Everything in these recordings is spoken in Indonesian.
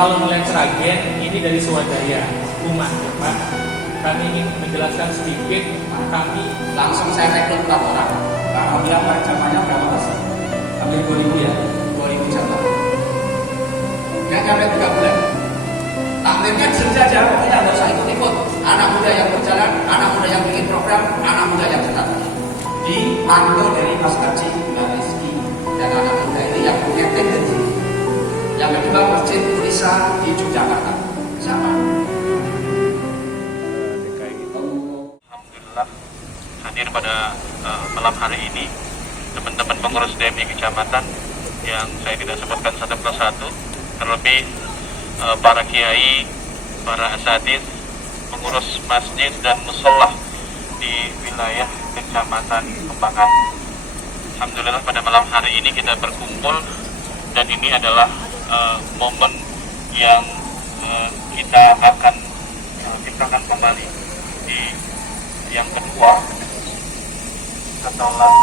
kalau melihat Sragen ini dari swadaya umat, Pak. Kami ingin menjelaskan sedikit. Kami langsung saya rekrut berapa orang? Pak Abdullah, Pak jamaahnya berapa Mas? Ambil 2000 ya? 2000 jamaah. Nggak sampai 3 bulan. Takmirnya disini saja, kita nggak usah ikut-ikut. Anak muda yang berjalan, anak muda yang bikin program, anak muda yang cetak. Dipantau dari Mas Haji Mbak Rizky dan anak muda ini yang punya tendensi. Yang kedua Masjid Unisa di Yogyakarta sama. Alhamdulillah hadir pada malam hari ini teman-teman pengurus DMI kecamatan yang saya tidak sebutkan satu persatu, terlebih para kiai, para asatidz, pengurus masjid dan mushola di wilayah kecamatan Kembangan. Alhamdulillah pada malam hari ini kita berkumpul dan ini adalah momen yang kita akan ciptakan kembali di yang kedua setelah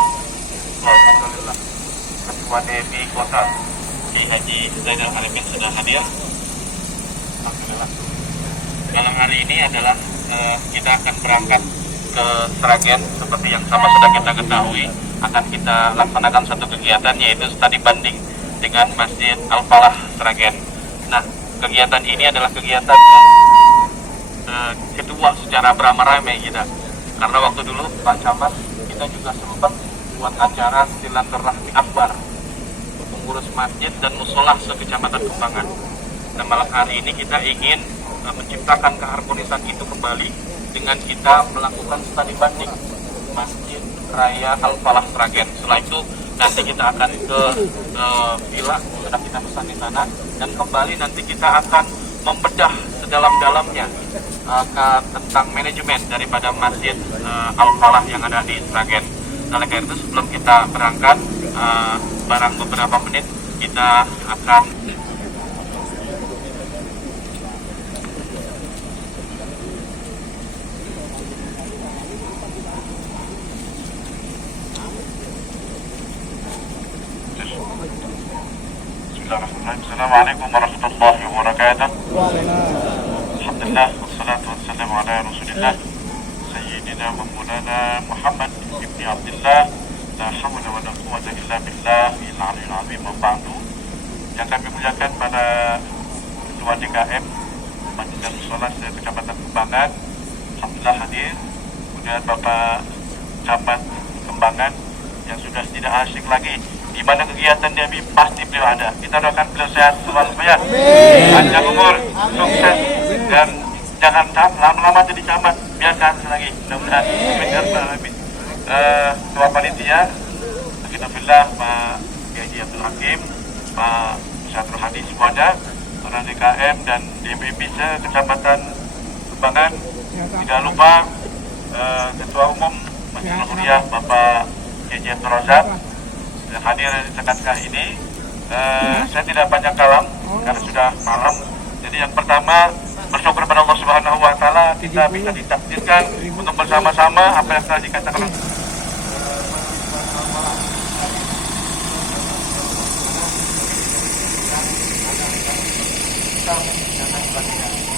alhamdulillah Ketua DMI Kota Kiai Haji Zainal Arifin sudah hadir. Alhamdulillah. Malam hari ini adalah kita akan berangkat ke Sragen seperti yang sama sudah kita ketahui, akan kita laksanakan satu kegiatan yaitu studi banding dengan Masjid Al-Falah Sragen. Nah, kegiatan ini adalah kegiatan yang kedua secara beramai-ramai kita. Karena waktu dulu Pak Camat kita juga sempat buat acara silaturahmi akbar pengurus masjid dan mushola se-Kecamatan Kembangan. Nah, malam hari ini kita ingin menciptakan keharmonisan itu kembali dengan kita melakukan studi banding Masjid Raya Al-Falah Sragen. Setelah itu nanti kita akan ke villa, sudah kita pesan di sana, dan kembali nanti kita akan membedah sedalam-dalamnya tentang manajemen daripada Masjid Al-Falah yang ada di Sragen. Oleh karena itu sebelum kita berangkat, barang beberapa menit kita akan Assalamualaikum warahmatullahi wabarakatuh. Alhamdulillah wassalatu wassalamu ala Rasulillah Sayyidina wa Maulana Muhammad ibni Abdullah, la hawla wa la quwwata illa billahil aliyyil azim. Ba'du. Yang kami muliakan pada Ketua DKM Masjid dan Mushola Kecamatan Kembangan, alhamdulillah hadir. Kemudian Bapak Camat Kembangan yang sudah tidak asing lagi di mana kegiatan dia pasti beliau ada. Kita doakan beliau sehat selalu ya, panjang umur, sukses, dan jangan lama-lama jadi camat, biarkan lagi. Mudah-mudahan Ketua Panitia Alhamdulillah Pak Kiai Abdul Hakim, Pak Ustadz Rohani semuanya, para DKM dan DMI Kecamatan Kembangan. Tidak lupa Ketua Umum Masjid Al-Kuliah Bapak Kiai Abdul Razak yang hadir di tengah-tengah ini. Saya tidak banyak kalam karena sudah malam. Jadi yang pertama, bersyukur kepada Allah Subhanahu wa taala kita bisa ditakdirkan untuk bersama-sama apa yang telah dikatakan.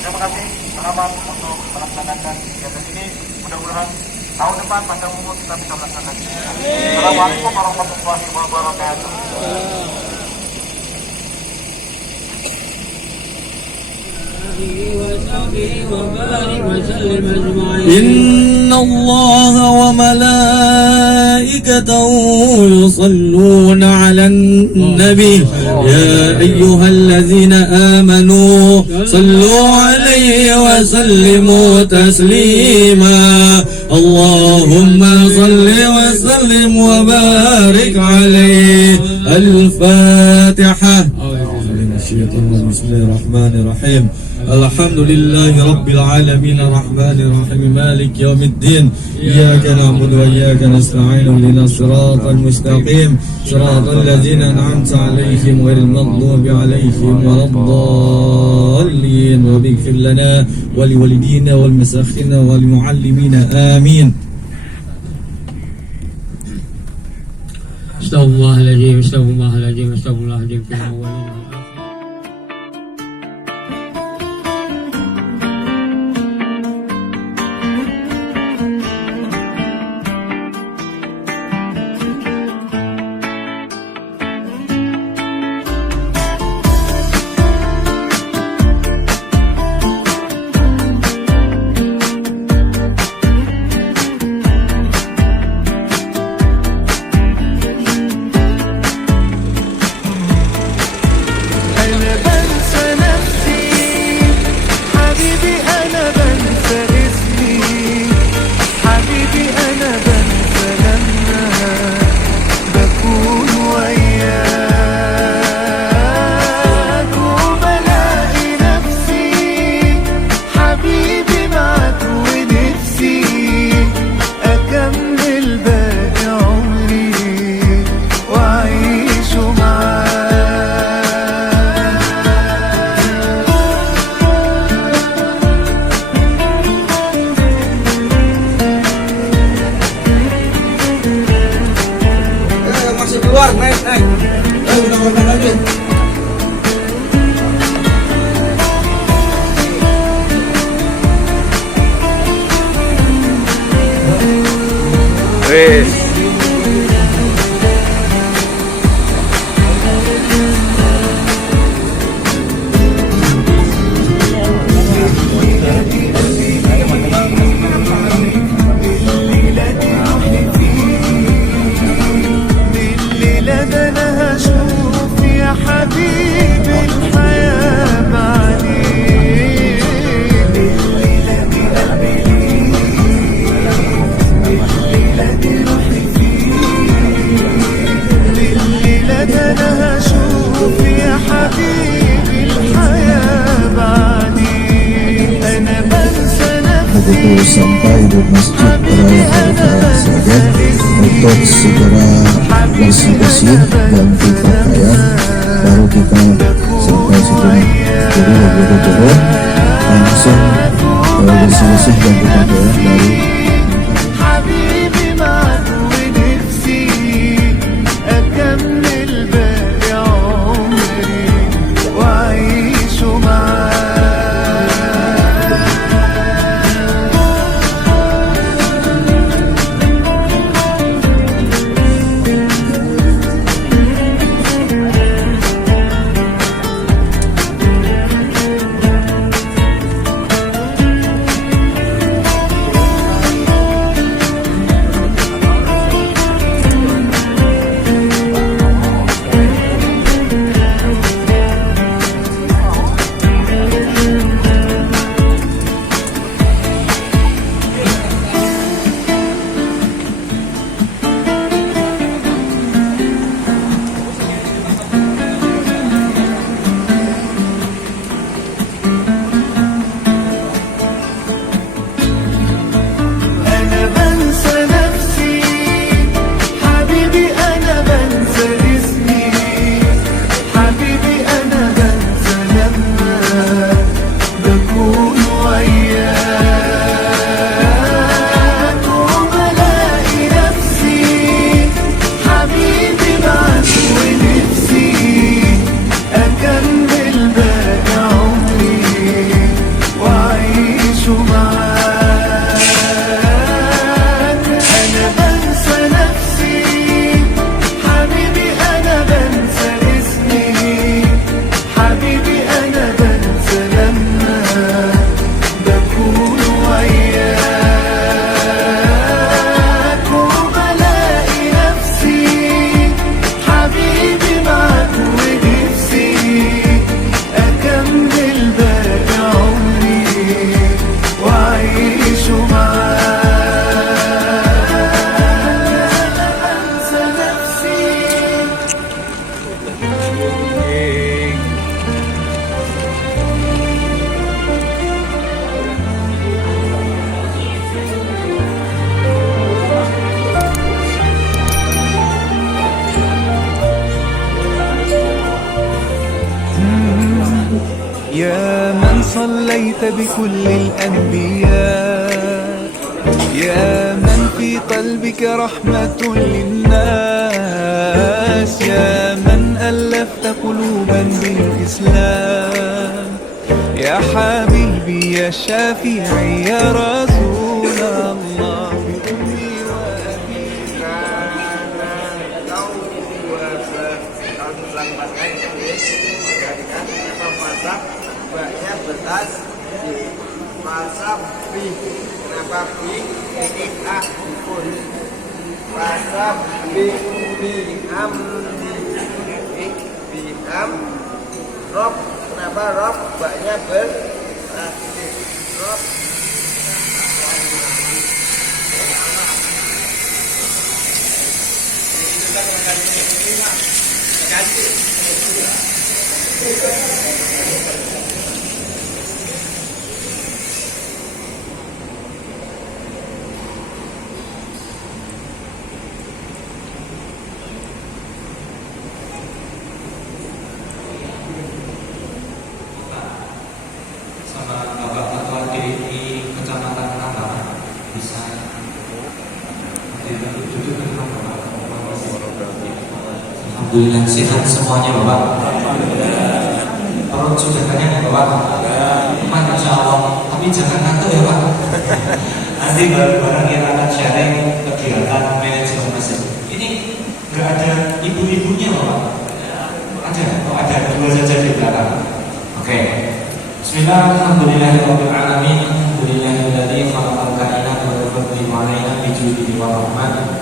Terima kasih, selamat untuk melaksanakan kegiatan ini. Mudah-mudahan tahun depan panjang umur kita bisa melaksanakan. Assalamualaikum warahmatullahi wabarakatuh. إن الله وملائكته يصلون على النبي يا أيها الذين آمنوا صلوا عليه وسلموا تسليما اللهم صل وسلم وبارك عليه. الفاتحة. بسم الله الرحمن الرحيم. الحمد لله رب العالمين الرحمن الرحيم مالك يوم الدين إياك نعبد وإياك نستعين اهدنا الصراط المستقيم صراط الذين أنعمت عليهم غير المغضوب عليهم ولا الضالين واغفر لنا ولوالدينا والمساخين والمعلمين آمين. Astagfirullahaladzim, astagfirullahaladzim, astagfirullahaladzim. Wis. الليلة ده أنا هشوف يا حبيبي الحياة بعدين. الليلة دي قلبي الليلة دي روحي فيه. الليلة ده أنا هشوف يا حبيبي الحياة بعدين. أنا بنسى begitu نفسي sampai di masjid raya saja untuk segera bersih-bersih ganti pakaian, baru kita sampai sebelum buru langsung bersih-bersih ganti pakaian baru حبيبي معاك ونفسي أكمل باقي عمري وأعيشه معاك. أنا بنسى نفسي حبيبي، أنا بنسى اسمي حبيبي، أنا بنسى لما بكون وياك وبلاقي نفسي حبيبي معاك ونفسي أكمل باقي عمري وأعيشه معاك. أنا بنسى نفسي حبيبي، أنا بنسى اسمي حبيبي، أنا بنسى لما بكون وياك وبلاقي نفسي حبيبي معاك ونفسي أكمل باقي عمري وأعيشه معاك. أنسى نفسي. يا من صليت بكل الأنبياء، يا من في قلبك رحمة للناس، يا من ألفت قلوبا بالإسلام، يا حبيبي يا شافعي يا رسول الله بأمي وأبي. Mbaknya betas masak bi, kenapa bi? Ini ah pun masak bi am bi am rob, kenapa rob? Mbaknya ber rob. Sama Bapak Ketua DPI Kecamatan Tambahan bisa Alhamdulillah sehat semuanya Bapak. Perut sudah kenyang ya Bapak. Masya Allah. Tapi jangan ngantuk ya Pak. Nanti bareng-bareng kita akan sharing kegiatan Ini nggak ada ibu-ibunya loh Pak. Ada, oh ada dua saja di belakang. Oke. Bismillah, alhamdulillahirabbil alamin, alhamdulillahilladzi khalaqal kainata wa fadli 'alaina bi judihi wa rahmatihi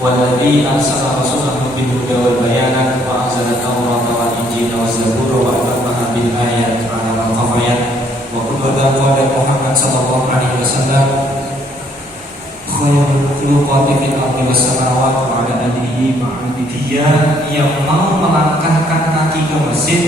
walladzi arsala rasulahu bil huda wal bayanat wa anzala at-taurata wal injila waz zabura wa atammaha bil ayati 'ala al-qafayat wa qala Muhammad sallallahu alaihi wasallam khairul khuluqati fil ardi was samawati wa 'ala alihi ma'abidiyah, yang mau melangkahkan kaki ke masjid,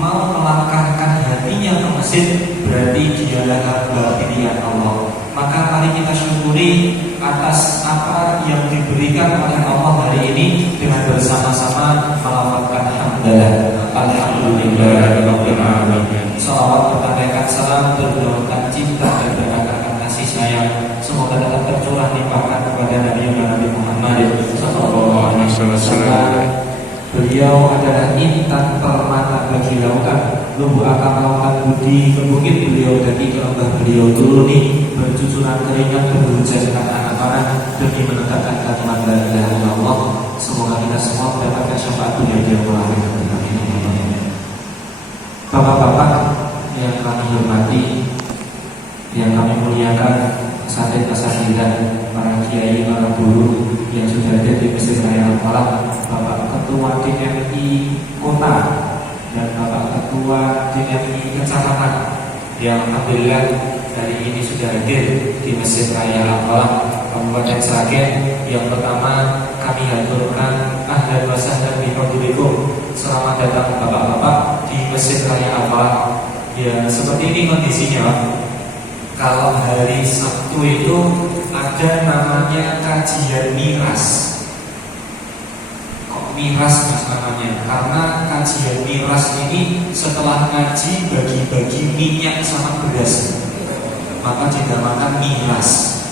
mau melangkahkan hatinya ke masjid, berarti dialah hamba pilihan Allah. Maka mari kita syukuri atas apa yang diberikan oleh Allah hari ini dengan bersama-sama melafalkan hamdalah. Alhamdulillahirabbil alamin. Salawat bertandaikan salam, berdaulatkan cinta dan berdaulatkan kasih sayang semoga tetap tercurah limpahkan kepada Nabi Muhammad sallallahu alaihi wasallam. Beliau adalah intan permata bagi lautan, lumbu akal lautan budi ke bukit beliau daki, ke lembah beliau turuni, bercucuran keringat berhujan anak panah demi menegakkan kalimat la ilaha illallah. Semoga kita semua mendapatkan syafaat beliau di akhirat. Bapak-bapak yang kami hormati, yang kami muliakan, asatidz-asatidzah, para kiai, para guru yang sudah ada di Masjid Raya Al-Falah, Bapak Ketua DMI Kota dan Bapak Ketua DMI Kecamatan yang alhamdulillah hari ini sudah hadir di Masjid Raya Al-Falah Kabupaten Sragen. Yang pertama kami haturkan ahlan wa sahlan bihaudzulikum, selamat datang bapak-bapak di Masjid Raya Al-Falah. Ya seperti ini kondisinya. Kalau hari Sabtu itu ada namanya kajian miras. Kok miras mas namanya? Karena kajian miras ini setelah ngaji bagi-bagi minyak sama beras, maka dinamakan miras.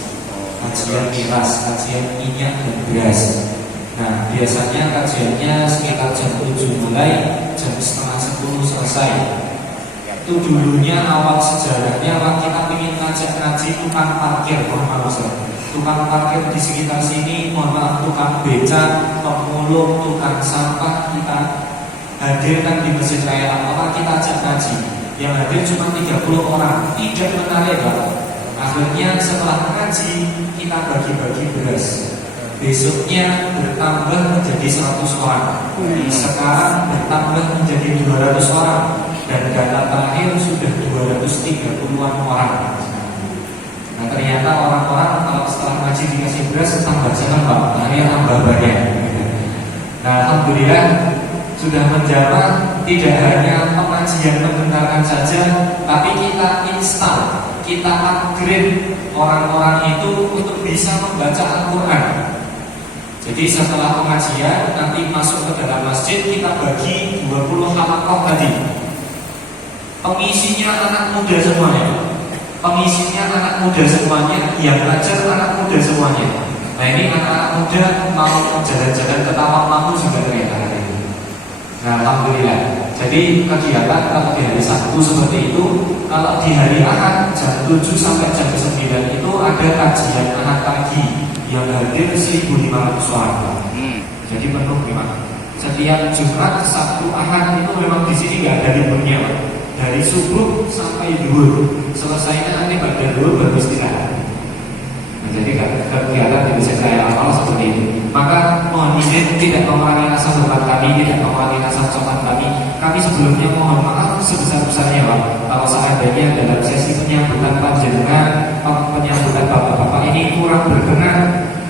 Kajian miras, kajian minyak dan beras. Nah biasanya kajiannya sekitar jam 7 mulai, jam setengah 10 selesai. Itu dulunya awal sejarahnya kita ingin ngajak ngaji tukang parkir, tukang parkir di sekitar sini, mohon maaf, tukang beca, pemulung, tukang sampah kita hadirkan di Masjid Raya Al-Falah, kita ajak ngaji. Yang hadir cuma 30 orang, tidak menarik Pak. Akhirnya setelah ngaji kita bagi-bagi beras. Besoknya bertambah menjadi 100 orang. Sekarang bertambah menjadi 200 orang. Dan data terakhir sudah 230-an orang. Nah ternyata orang-orang kalau setelah ngaji dikasih beras tambah jangan Pak, akhirnya tambah banyak. Nah alhamdulillah sudah menjamah, tidak hanya pengajian mendengarkan saja, tapi kita install, kita upgrade orang-orang itu untuk bisa membaca Al-Quran. Jadi setelah pengajian nanti masuk ke dalam masjid, kita bagi 20 halaqah tadi. Pengisinya anak muda semuanya. Pengisinya anak muda semuanya, yang ngajar anak muda semuanya. Nah ini anak-anak muda mau jalan-jalan ke Taman Lampu juga ternyata hari ini. Nah alhamdulillah. Jadi kegiatan kalau di hari Sabtu seperti itu, kalau di hari Ahad jam 7 sampai jam 9 itu ada kajian anak pagi yang hadir 1.500 orang. Jadi penuh memang. Setiap Jumat, Sabtu, Ahad itu memang di sini nggak ada liburnya. Dari subuh sampai zuhur, selesainya nanti pada zuhur baru istirahat. Nah, jadi kegiatan di Masjid Raya Al-Falah seperti itu. Maka mohon izin tidak mengurangi rasa hormat kami, tidak mengurangi rasa sopan kami. Kami sebelumnya mohon maaf sebesar-besarnya Pak, kalau seandainya dalam sesi penyambutan panjenengan, penyambutan bapak-bapak ini kurang berkenan,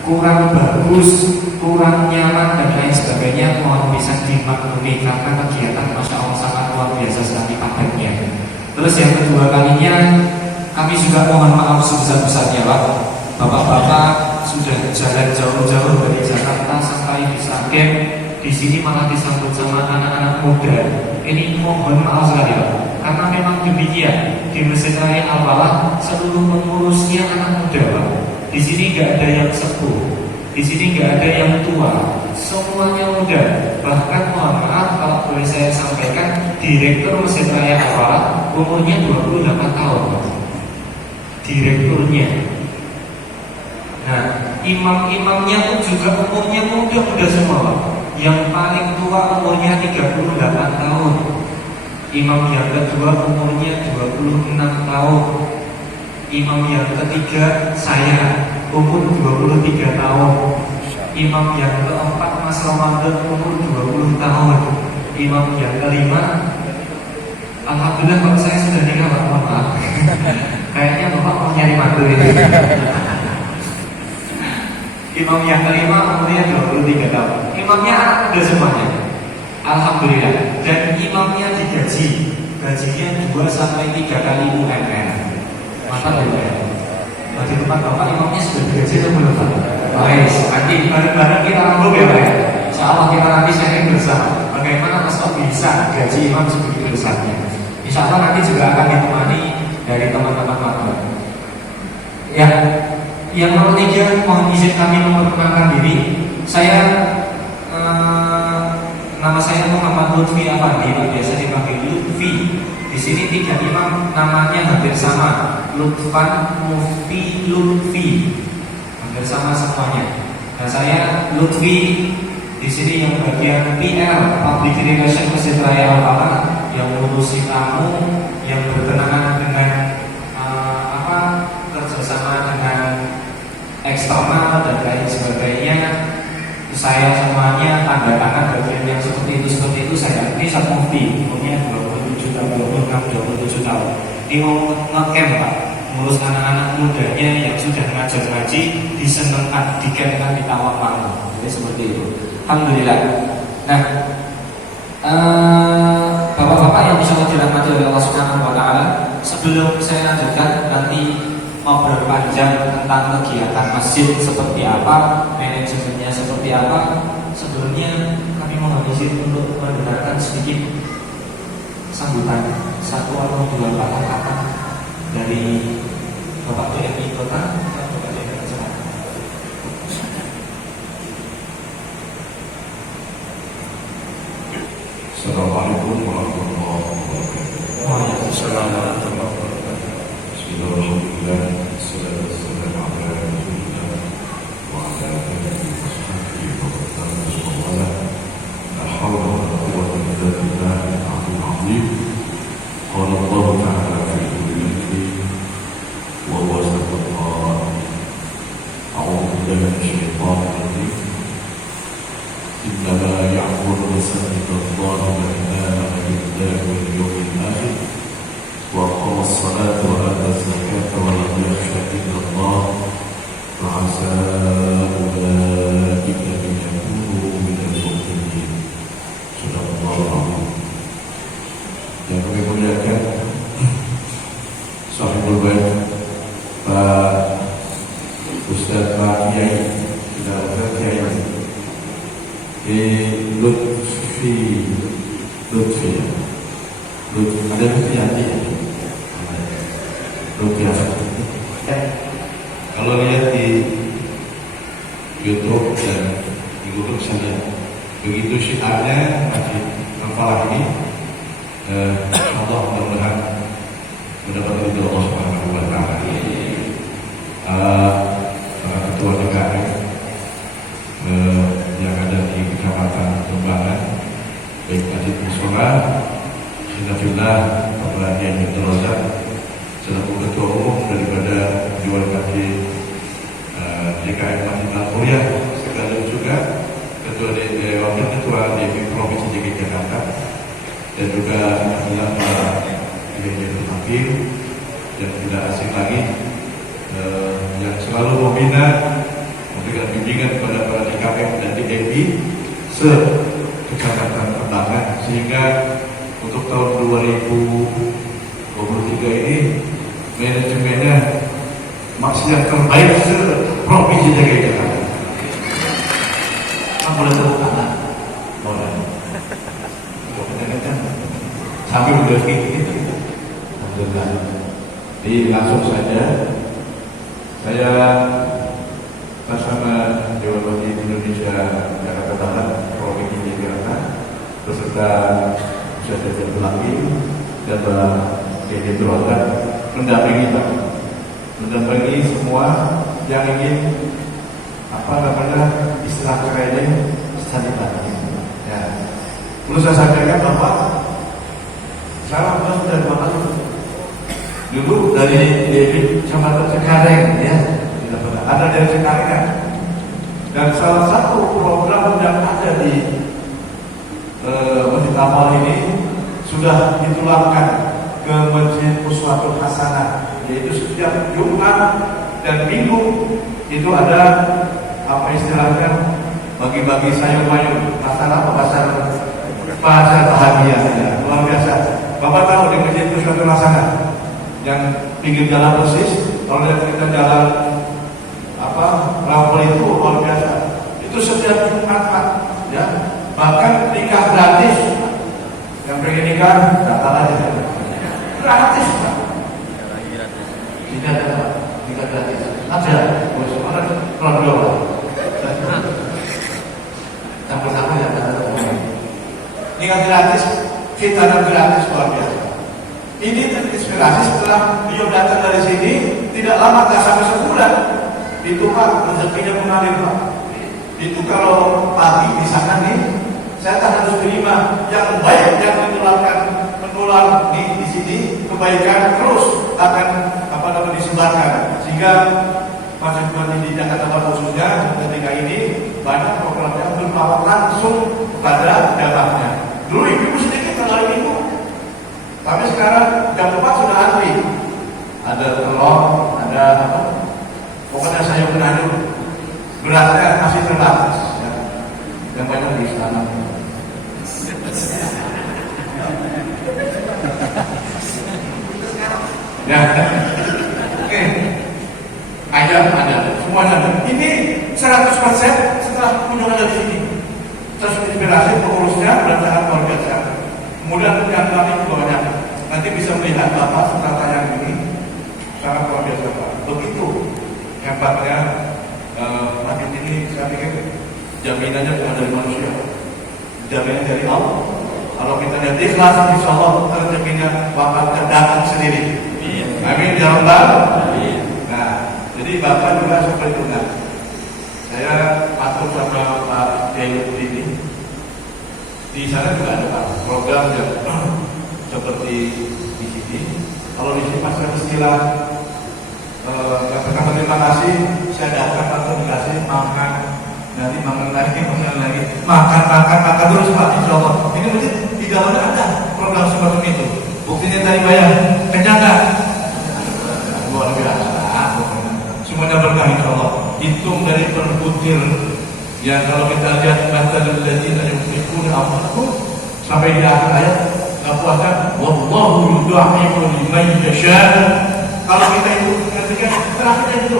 kurang bagus, kurang nyaman dan lain sebagainya, mohon bisa dimaklumi karena kegiatan Masya Allah sangat luar biasa sekali padatnya. Terus yang kedua kalinya, kami juga mohon maaf sebesar-besarnya Pak. Bapak-bapak sudah jalan jauh-jauh dari Jakarta sampai di Sragen, di sini malah disambut sama anak-anak muda. Ini mohon maaf sekali Pak, karena memang demikian di Masjid Raya Al-Falah seluruh pengurusnya anak muda Pak. Di sini nggak ada yang sepuh, di sini nggak ada yang tua, semuanya muda. Bahkan mohon maaf kalau boleh saya sampaikan, Direktur Masjid Raya Al-Falah umurnya 28 tahun, Direkturnya. Nah, imam-imamnya pun juga umurnya muda-muda semua Pak. Yang paling tua umurnya 38 tahun. Imam yang kedua umurnya 26 tahun. Imam yang ketiga saya umur 23 tahun. Imam yang keempat Mas Ramadan umur 20 tahun. Imam yang kelima, alhamdulillah Pak saya sudah nikah Pak, mohon maaf. Kayaknya Bapak mau nyari mantu ini. Imam yang kelima umurnya 23 tahun. Imamnya anak muda semuanya. Alhamdulillah. Dan imamnya digaji, gajinya 2 sampai 3 kali UMR. Mantap ya. Di tempat Bapak imamnya sudah digaji atau belum Pak? Baik, nanti bareng-bareng kita rambut ya Pak. Insya Allah kita nanti sharing bersama. Bagaimana Mas kok bisa gaji imam sebegitu besarnya? Insya Allah nanti juga akan ditemani dari teman-teman matur. Ya, yang nomor 3 mohon izin kami memperkenalkan diri. Nama saya Muhammad Lutfi Afandi, biasa dipanggil Lutfi. Di sini 3 imam namanya hampir sama, Lutfan, Mufti, Lutfi, hampir sama semuanya. Nah saya Lutfi di sini yang bagian PR, Public Relation Masjid Raya Al-Falah, yang ngurusi tamu, yang berkenaan dengan kerjasama dengan eksternal dan lain sebagainya. Saya semuanya tanda tangan bagian yang seperti itu saya. Ini Ustaz Mufti, umurnya 27 tahun, 26, 27 tahun. Ini mau nge-camp Pak, ngurus anak-anak mudanya yang sudah ngajar ngaji, disenengkan, dikemkan di Tawang Mangu. Jadi seperti itu. Alhamdulillah. Nah, bapak-bapak yang bisa dirahmati oleh Allah Subhanahu Wa Taala, sebelum saya lanjutkan nanti ngobrol panjang tentang kegiatan masjid seperti apa, manajemennya seperti apa. Sebelumnya kami mohon izin untuk mendengarkan sedikit sambutan 1 atau 2 kata-kata dari Bapak PMI Kota. Assalamualaikum warahmatullahi wabarakatuh. Waalaikumsalam warahmatullahi wabarakatuh. Bismillahirrahmanirrahim. Assalamualaikum warahmatullahi wabarakatuh. Wa ala alihi wa sahbihi wa sallam. La hawla wa la quwwata illa billahil aliyyil azim. Qala Allah ta'ala fi qawlihi wa huwa as-sami'ul 'alim. A'udzu billahi minasyaitonir rajim. إنما يعبد مساجد الله من آمن بالله واليوم الآخر وأقام الصلاة وآتى الزكاة ولم يخش إلا الله فعسى أولئك أن يكونوا من المؤمنين. صدق الله العظيم. Yang kami muliakan Sahibul Bait Pak Ustaz Pak Kiai Lutfi ada Lutfi hati ya? Lutfi hati. Kalau lihat di YouTube dan di Google saja, begitu syiarnya Masjid Al-Falah ini, Allah mudah-mudahan mendapatkan ridho Allah Subhanahu Wa Taala. Ketua DKM yang ada di Kecamatan Kembangan, baik Masjid Musola, Sinafillah, Bapak Kiai Abdul Razak, selaku Ketua Umum daripada Dewan Kaji DKM Masjid Al-Mulia, sekaligus juga Wakil Ketua DPP Provinsi DKI Jakarta, dan juga Pak Kiai Abdul Hakim, dan tidak asing lagi yang selalu membina, memberikan bimbingan kepada para DKM dan DPP se-Kecamatan Kembangan, sehingga untuk tahun 2023 ini manajemennya masih yang terbaik se-Provinsi DKI Jakarta. Boleh tepuk tangan? Boleh. Sampai udah gitu. Alhamdulillah. Jadi langsung saja saya bersama Dewan Masjid Indonesia Jakarta Barat Provinsi Jakarta beserta Ustaz Abdul Hakim dan Pak Kiai Abdul Razak mendampingi semua yang ingin istilah kerennya study banding. Ya. Perlu saya sampaikan bahwa saya sudah 2 kali dulu dari Kecamatan Cengkareng, ya, tidak pernah ada dari Cengkareng kan? Dan salah satu program yang ada di Masjid Amal ini sudah ditularkan ke Masjid Uswatul Hasanah, yaitu setiap Jumat dan Minggu itu ada apa istilahnya bagi-bagi sayur mayur, pasar bahagia, ya, luar biasa. Bapak tahu di Masjid Uswatul Hasanah yang pinggir jalan persis, kalau kita jalan Rampol itu luar biasa. Itu setiap Jumat, Pak, ya. Bahkan nikah gratis. Yang pengen nikah, datang aja. Gratis, Pak. Tidak ada, Pak. Nikah gratis. Ada. Bos, mana keluar. Campur-campur ya, ada. Nikah gratis, kita gratis luar biasa. Ini terinspirasi setelah beliau datang dari sini, tidak lama, tidak sampai sebulan. Itu Pak, rezekinya mengalir Pak. Itu kalau pagi di sana nih, saya tak harus terima yang baik yang menular di sini, kebaikan terus akan disebarkan. Sehingga masjid-masjid di Jakarta Barat khususnya ketika ini banyak program yang bermanfaat langsung kepada jamaahnya. Dulu ibu sedikit kalau ibu, tapi sekarang jam 4 sudah antri. Ada telur, ada apa? Pokoknya saya menandu berasnya masih terbatas, ya. Yang banyak di istana. Ya, oke, ada, semuanya ada. Ini 100% setelah kunjungan dari sini. Terinspirasi pengurusnya berantakan luar biasa. Kemudian yang kami banyak. Nanti bisa melihat Bapak setelah tayang ini sangat luar biasa Pak. Begitu hebatnya masjid ini, saya pikir jaminannya bukan dari manusia, jaminan dari Allah. Kalau kita lihat ikhlas, insya Allah rezekinya bakal datang sendiri. Amin ya Rabbal. Nah, jadi Bapak juga seperti itu. Nah, saya patuh sama Pak Jayud ini. Di sana juga ada Pak program yang seperti di sini. Kalau di sini masih istilah yang pertama terima kasih, saya datang atau dikasih makan, nanti makan lagi, makan terus Pak, insya Allah. Ini mesti di dalamnya ada program seperti itu. Buktinya tadi bayar, kenyang nggak? Luar biasa, semuanya berkah insya Allah. Hitung dari per butir, ya kalau kita lihat batal dari yunfiquna amwalahum sampai di akhir ayat, nggak puaskan, wallahu yudha'ifu liman yasha. Kalau kita itu ketika terakhir itu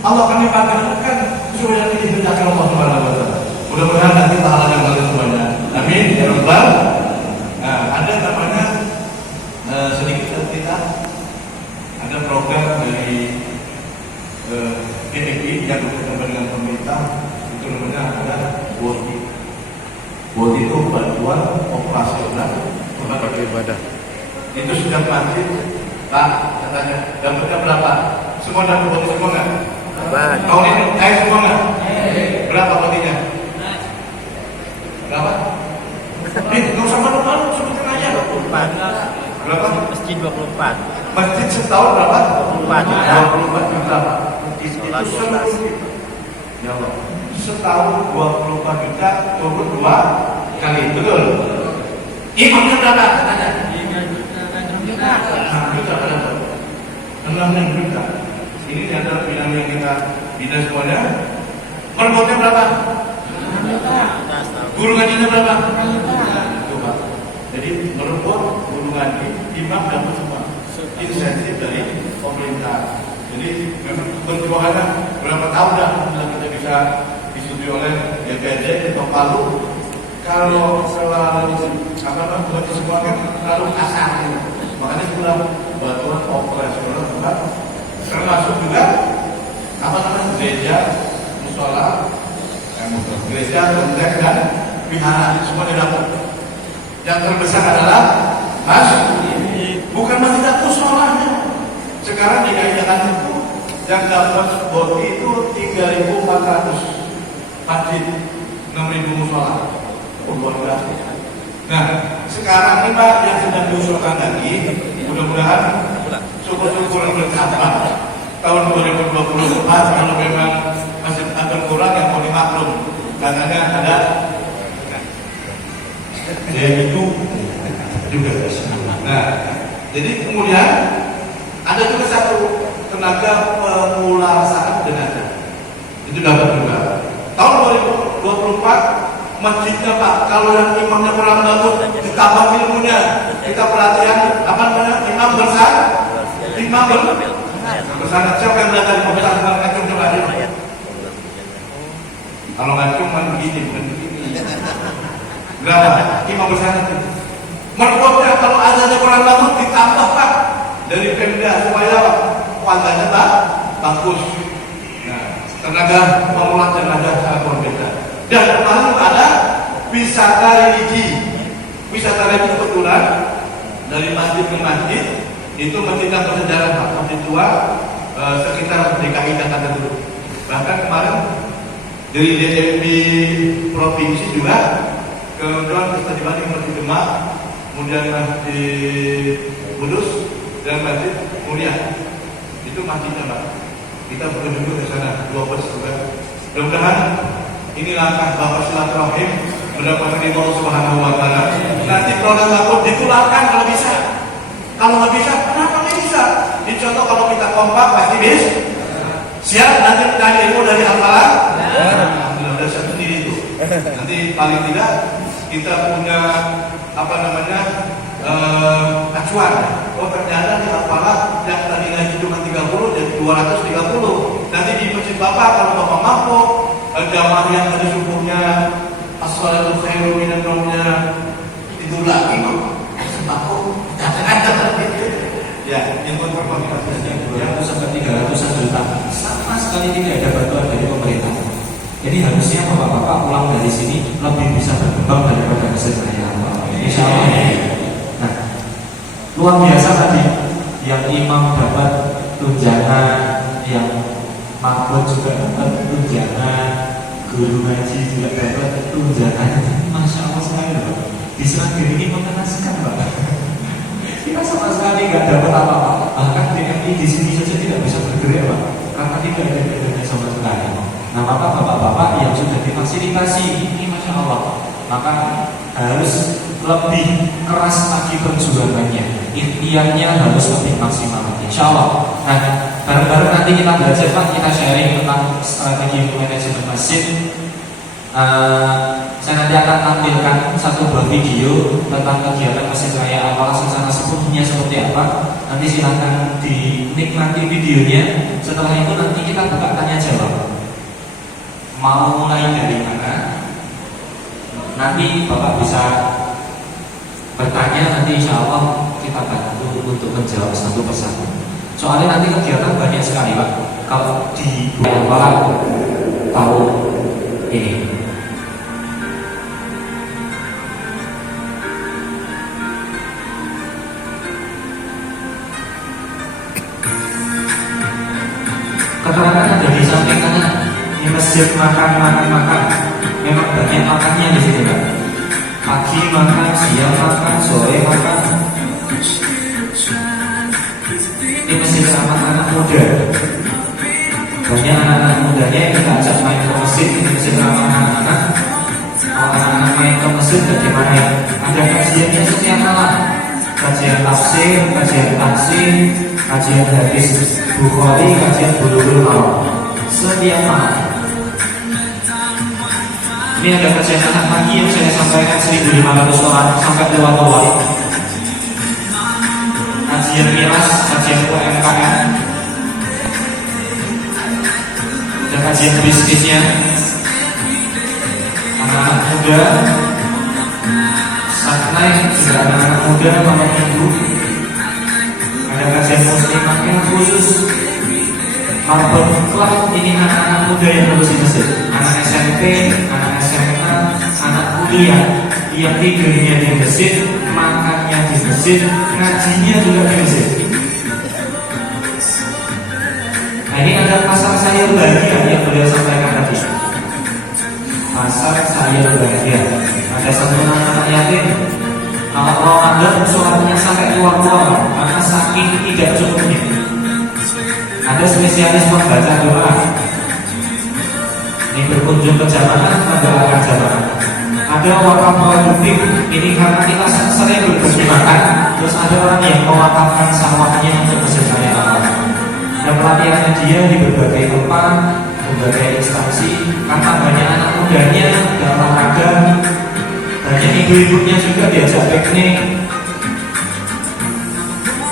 Allah akan limpahkan kan sesuai yang dikehendaki Allah Subhanahu wa taala. Mudah-mudahan nanti pahalanya bagi semuanya. Amin ya rabbal. Nah, ada namanya sedikit cerita. Ada program dari PDI yang bekerjasama dengan pemerintah, itu namanya adalah BOTI. BOTI itu bantuan operasional tempat ibadah. Itu sudah masih Pak, katanya dapatnya berapa? Semua dapat BOTI semua nggak? Tahun ini semua nggak? Berapa BOTI-nya? Berapa? Nggak usah malu-malu, sebutkan aja. 24. Berapa? Masjid 24. Masjid setahun berapa? 24 juta. Itu seluruh. Ya Allah. Setahun 24 juta turun 2 kali, betul? Imamnya berapa katanya? 6 juta. Ini adalah bidang yang kita bina semuanya. Perbotnya berapa? 6 juta. Guru ngajinya berapa? 6 juta. Itu Pak. Jadi merebut guru ngaji, imam dapat semua insentif dari pemerintah. Jadi memang perjuangannya berapa tahun dah kita bisa disetujui oleh DPRD atau Palu. Kalau selalu buat semua kan terlalu kasar. Makanya sudah bantuan operasional juga, termasuk juga gereja, musola, gereja, kelenteng dan wihara, semuanya dapat. Yang terbesar adalah masjid, bukan masjid dan musolanya. Sekarang di Jakarta itu yang dapat boti itu 3.400 masjid, 6.000 musola. Luar biasa. Nah, sekarang ini Pak yang sedang diusulkan lagi, mudah-mudahan syukur-syukur bertambah tahun 2024 kalau memang masih akan kurang yang mau dimaklum. Katanya ada itu juga. Nah, jadi kemudian ada juga satu tenaga pemulasaan jenazah. Itu dapat juga. Tahun 2024 masjidnya Pak, kalau yang imamnya kurang bagus, ditambah ilmunya, kita pelatihan apa namanya imam bersama siapa yang belajar imam besar dengan ngacung coba dia. Kalau ngacung kan begini, bukan begini. Berapa? Imam bersama itu. Merkotnya kalau azannya kurang bagus ditambah Pak dari Pemda supaya kualitasnya bagus. Nah, tenaga pengolah tenaga sangat berbeda. Dan kemarin ada wisata religi. Wisata religi kebetulan dari masjid ke masjid itu masjid yang bersejarah Pak, masjid tua sekitar DKI Jakarta dulu. Bahkan kemarin dari DMP provinsi juga kemudian kita dibanding masjid Demak, kemudian masjid Kudus dan masjid Mulia. Itu masjidnya Pak. Kita berkunjung ke sana 12 juga. Mudah-mudahan ini langkah Bapak silaturahim mendapatkan ridho Allah Subhanahu wa taala. Nanti produk takut ditularkan kalau bisa. Kalau nggak bisa, kenapa nggak bisa? Dicontoh kalau kita kompak pasti bisa. Siap nanti cari ilmu dari Al-Falah. Alhamdulillah saya sendiri itu. Nanti paling tidak kita punya apa namanya acuan. Oh ternyata di Al-Falah yang tadi ngaji cuma 30 jadi 230. Nanti di masjid Bapak kalau Bapak mampu jamaah yang ada syukurnya as-salatu khairu minan naumnya tidur lagi kok sembako ya ilmu informasi yang seperti 300-an juta sama sekali tidak ada bantuan dari pemerintah. Jadi harusnya bapak-bapak pulang dari sini lebih bisa berkembang daripada keseharian. Insya Allah. Nah, luar biasa tadi yang imam dapat tunjangan, yang makhluk juga dapat tunjangan, guru ngaji juga dapat tunjangan. Masya Allah sekali Pak. Di Serangga ini mengenaskan Pak. Kita sama sekali nggak dapat apa-apa. Bahkan DMI di sini saja tidak bisa bergerak Pak, karena tidak ada dana sama sekali. Nah maka bapak-bapak yang sudah difasilitasi ini Masya Allah, maka harus lebih keras lagi perjuangannya, ikhtiarnya harus lebih maksimal. Insya Allah. Nah bareng-bareng nanti kita belajar Pak, kita sharing tentang strategi manajemen masjid. Saya nanti akan tampilkan satu buah video tentang kegiatan Masjid Raya Al-Falah secara sepenuhnya seperti apa. Nanti silahkan dinikmati videonya. Setelah itu nanti kita buka tanya jawab. Mau mulai dari mana? Nanti Bapak bisa bertanya, nanti insya Allah kita bantu untuk menjawab satu persatu. Soalnya nanti kegiatan banyak sekali Pak. Kalau di Al-Falah tahun ini. Keterangan ada di samping kanan. Di masjid makan. Memang banyak makannya di sini Pak. Pagi makan, siang makan, sore makan. Ini masjid ramah anak muda. Banyak anak-anak mudanya yang kita ajak main ke masjid. Ini masjid ramah anak-anak. Kalau anak-anak main ke masjid bagaimana? Ada kajiannya setiap malam. Kajian tafsir, kajian taksir, kajian hadis Bukhari, kajian Bulughul Maram setiap malam. Ini ada kajian anak pagi yang saya sampaikan 1.500 orang sampai lewat awal. Kajian miras, kajian UMKM, ada kajian bisnisnya, anak-anak muda, santai, juga anak-anak muda, bapak ibu. Ada kajian muslimah yang khusus. Marbot Club ini anak-anak muda yang harus di masjid. Anak SMP, anak SMA, anak kuliah yang tidurnya di masjid, makannya di masjid, ngajinya juga di masjid. Nah ini ada pasar sayur bahagia yang beliau sampaikan tadi. Pasar sayur bahagia. Ada satu anak yatim, kalau Ramadan sholatnya sampai keluar-keluar karena saking tidak cukupnya. Ada spesialis membaca doa. Ini berkunjung ke jamaah, mendoakan jamaah. Ada wakaf produktif, ini karena kita sering berbagi makan. Terus ada orang yang mewakafkan sawahnya untuk Masjid Raya Al-Falah. Dan pelatihannya dia di berbagai tempat, berbagai instansi. Karena banyak anak mudanya dalam olahraga, banyak ibu-ibunya juga diajak piknik.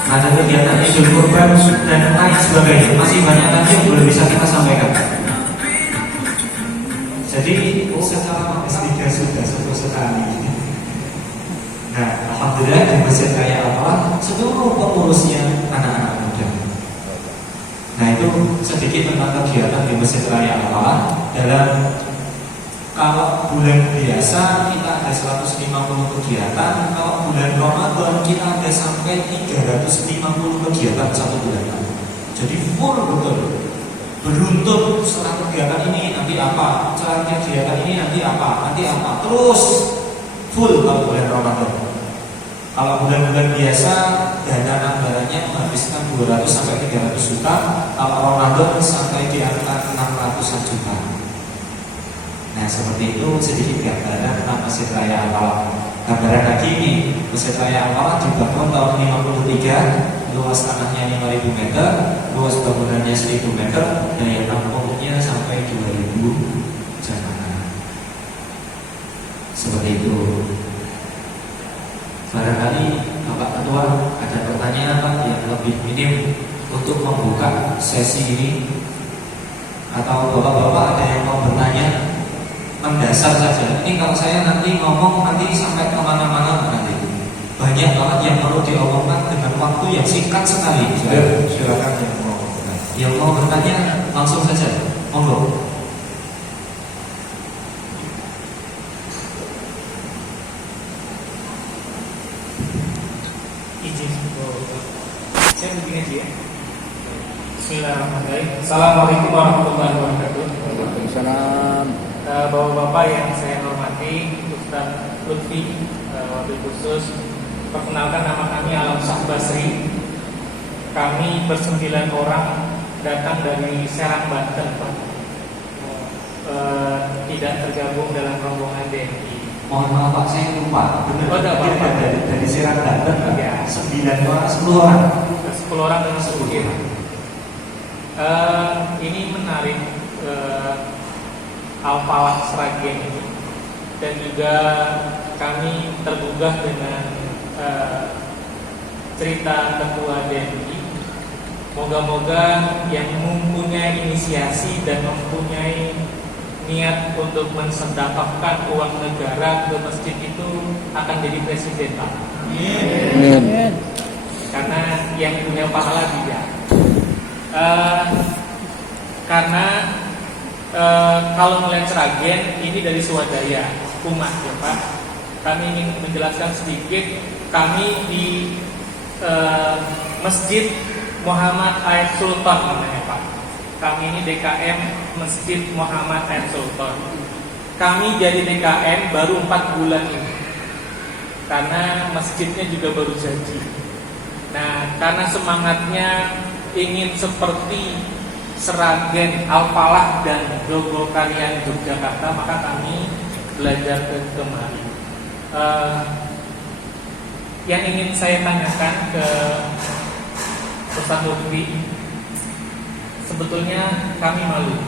Ada kegiatan Idul Kurban dan lain sebagainya. Masih banyak lagi yang belum bisa kita sampaikan. Jadi secara S3 sudah sepuh sekali. Nah, alhamdulillah di Masjid Raya Al-Falah seluruh pengurusnya anak-anak muda. Nah, itu sedikit tentang kegiatan di Masjid Raya Al-Falah. Dalam kalau bulan biasa kita ada 150 kegiatan, kalau bulan Ramadan kita ada sampai 350 kegiatan satu bulan. Jadi full betul. Beruntun setelah kegiatan ini nanti apa, setelah kegiatan ini nanti apa, terus full kalau bulan Ramadan. Kalau bulan-bulan biasa dana anggarannya menghabiskan 200 sampai 300 juta, kalau Ramadan sampai di angka 600 juta. Nah, seperti itu sedikit gambaran tentang Masjid Raya Al-Falah. Gambaran lagi ini, Masjid Raya Al-Falah dibangun tahun 53, luas tanahnya 5.000 meter, luas bangunannya 1.000 meter, daya tampungnya sampai 2.000 jamaah. Seperti itu. Barangkali Bapak Ketua ada pertanyaan Pak yang lebih minim untuk membuka sesi ini, atau Bapak-bapak ada yang mau bertanya? Mendasar saja. Ini kalau saya nanti ngomong nanti sampai kemana-mana nanti. Banyak banget yang perlu diomongkan dengan waktu yang singkat sekali. Silakan yang mau bertanya langsung saja. Monggo. Izin. Saya begini aja ya. Bismillahirrahmanirrahim. Assalamualaikum warahmatullahi wabarakatuh. Waalaikumsalam. Bapak-bapak yang saya hormati, Ustaz Lutfi, wabil khusus, perkenalkan nama kami Alam Sahbasri. Kami ber9 orang datang dari Serang, Banten, Pak. Tidak tergabung dalam rombongan DNI. Mohon maaf Pak, saya lupa. Benar dari Serang, Banten, ya. 9 orang, 10 orang. 10 orang dengan sedikit. Ini menarik. Al-Falah Sragen ini, dan juga kami tergugah dengan cerita ketua DNI. Moga-moga yang mempunyai inisiasi dan mempunyai niat untuk mensedekahkan uang negara ke masjid itu akan jadi presiden, Pak. Amin. Karena yang punya pahala dia. Karena kalau melihat Sragen ini dari swadaya umat ya Pak. Kami ingin menjelaskan sedikit. Kami di Masjid Muhammad Ayat Sultan namanya Pak. Kami ini DKM Masjid Muhammad Ayat Sultan. Kami jadi DKM baru 4 bulan ini, karena masjidnya juga baru jadi. Nah, karena semangatnya ingin seperti Sragen, Al-Falah dan Jogokarian Yogyakarta, maka kami belajar ke kemari. Yang ingin saya tanyakan ke Ustaz Lutfi, sebetulnya kami malu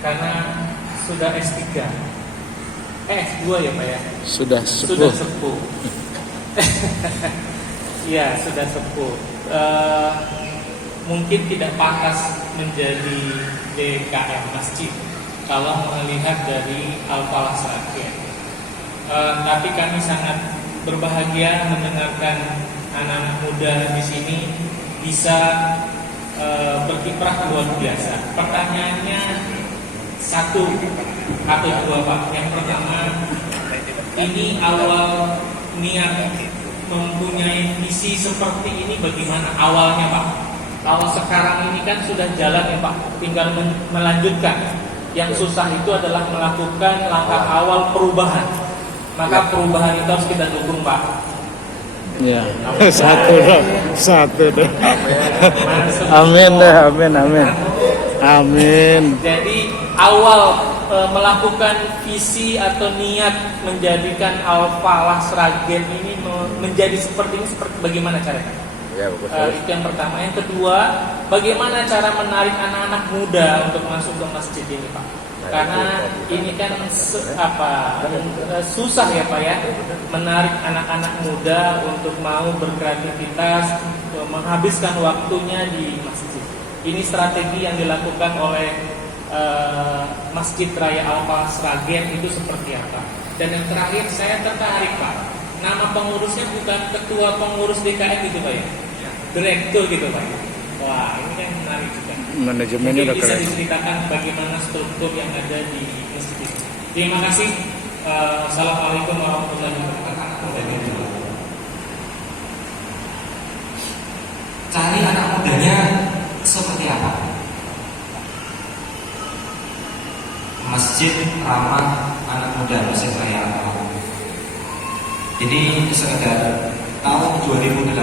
karena sudah S3, S2 ya Pak ya? Sudah sepuh. Iya, sudah sepuh. Mungkin tidak pantas menjadi DKM masjid kalau melihat dari Al-Falah Sragen. Tapi kami sangat berbahagia mendengarkan anak-anak muda di sini bisa berkiprah luar biasa. Pertanyaannya 1 atau 2 Pak. Yang pertama, ini awal niat mempunyai visi seperti ini bagaimana awalnya Pak? Kalau sekarang ini kan sudah jalan ya Pak, tinggal melanjutkan. Yang susah itu adalah melakukan langkah awal perubahan. Maka perubahan itu harus kita dukung Pak. Ya. Satu dong. Amin deh, amin. Amin. Jadi awal melakukan visi atau niat menjadikan Al-Falah Sragen ini menjadi seperti ini, seperti bagaimana caranya? Ya, Itu yang pertama. Yang kedua, bagaimana cara menarik anak-anak muda untuk masuk ke masjid ini Pak? Karena ini kan susah ya Pak ya, menarik anak-anak muda untuk mau berkreativitas, menghabiskan waktunya di masjid. Ini strategi yang dilakukan oleh Masjid Raya Al-Falah Sragen itu seperti apa? Dan yang terakhir, saya tertarik Pak, nama pengurusnya bukan ketua pengurus DKM gitu Pak ya, direktur gitu Pak. Wah, ini kan menarik juga. Manajemennya udah bisa keren. diceritakan bagaimana struktur yang ada di masjid. Terima kasih. Assalamualaikum warahmatullahi wabarakatuh. Cari anak mudanya seperti apa? Masjid ramah anak muda, Masjid Raya Al-Falah. Jadi sekedar tahun 2018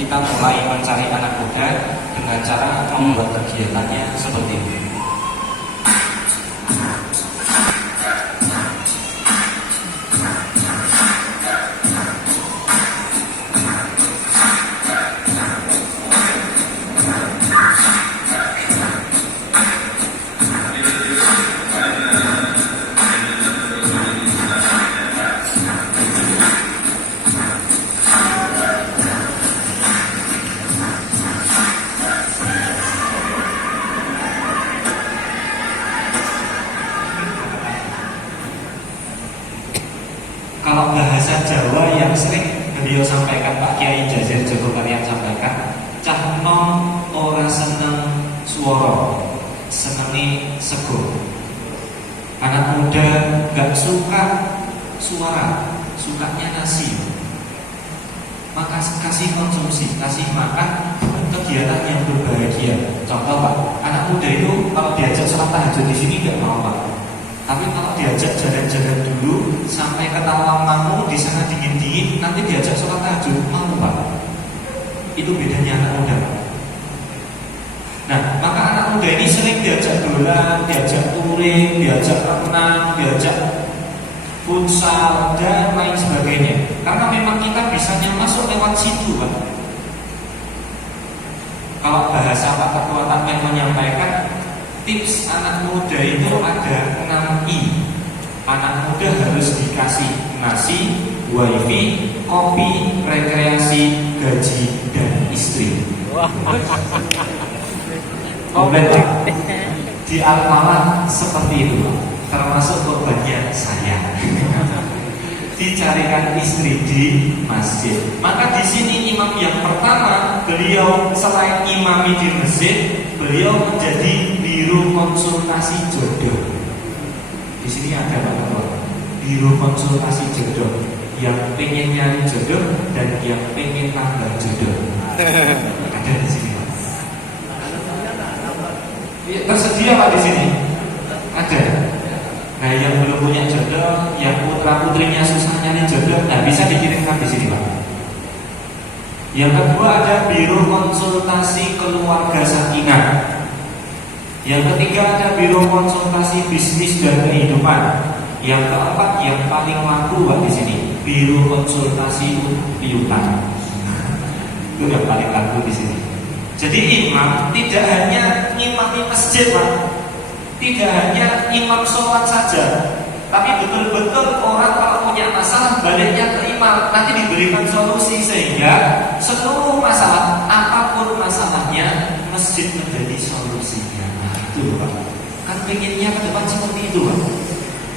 kita mulai mencari anak muda dengan cara membuat kegiatannya seperti ini. Kalau bahasa Jawa yang sering beliau sampaikan, Pak Kiai Jazir Joko Karyan sampaikan, cah nom ora seneng suara, senengi sego. Anak muda gak suka suara, sukanya nasi. Maka kasih konsumsi, kasih makan, kegiatan yang berbahagia. Contoh Pak, anak muda itu kalau diajak sholat tahajud di sini gak mau Pak. Tapi kalau diajak jalan-jalan dulu sampai ke Tawangmangu, di sana dingin-dingin, nanti diajak sholat tahajud, mau Pak. Itu bedanya anak muda. Nah, maka anak muda ini sering diajak dolan, diajak touring, diajak renang, diajak futsal dan lain sebagainya. Karena memang kita bisanya masuk lewat situ Pak. Kalau bahasa Pak Ketua Takmir menyampaikan, tips anak muda itu ada 6I. Anak muda harus dikasih nasi, wifi, kopi, rekreasi, gaji, dan istri. Komplit Pak. Di Al-Falah seperti itu Pak. Termasuk korbannya saya. Dicarikan istri di masjid. Maka di sini imam yang pertama, beliau selain imami di masjid, beliau menjadi biro konsultasi jodoh. Di sini ada Pak, biro konsultasi jodoh, yang pengen nyari jodoh dan yang pengen tambah jodoh. Ada di sini Pak. Tersedia Pak di sini. Ada. Nah, yang belum punya jodoh, yang putra putrinya susah nyari jodoh, nah bisa dikirimkan di sini Pak. Yang kedua ada biro konsultasi keluarga sakinah. Yang ketiga ada biro konsultasi bisnis dan kehidupan. Yang keempat yang paling laku Pak di sini, biro konsultasi piutang. Itu yang paling laku di sini. Jadi imam tidak hanya ngimami masjid Pak, tidak hanya imam sholat saja, tapi betul-betul orang kalau punya masalah baliknya ke imam, nanti diberikan solusi sehingga seluruh masalah, apapun masalahnya, masjid menjadi solusinya. Nah itu Pak, kan pengennya ke depan seperti itu Pak.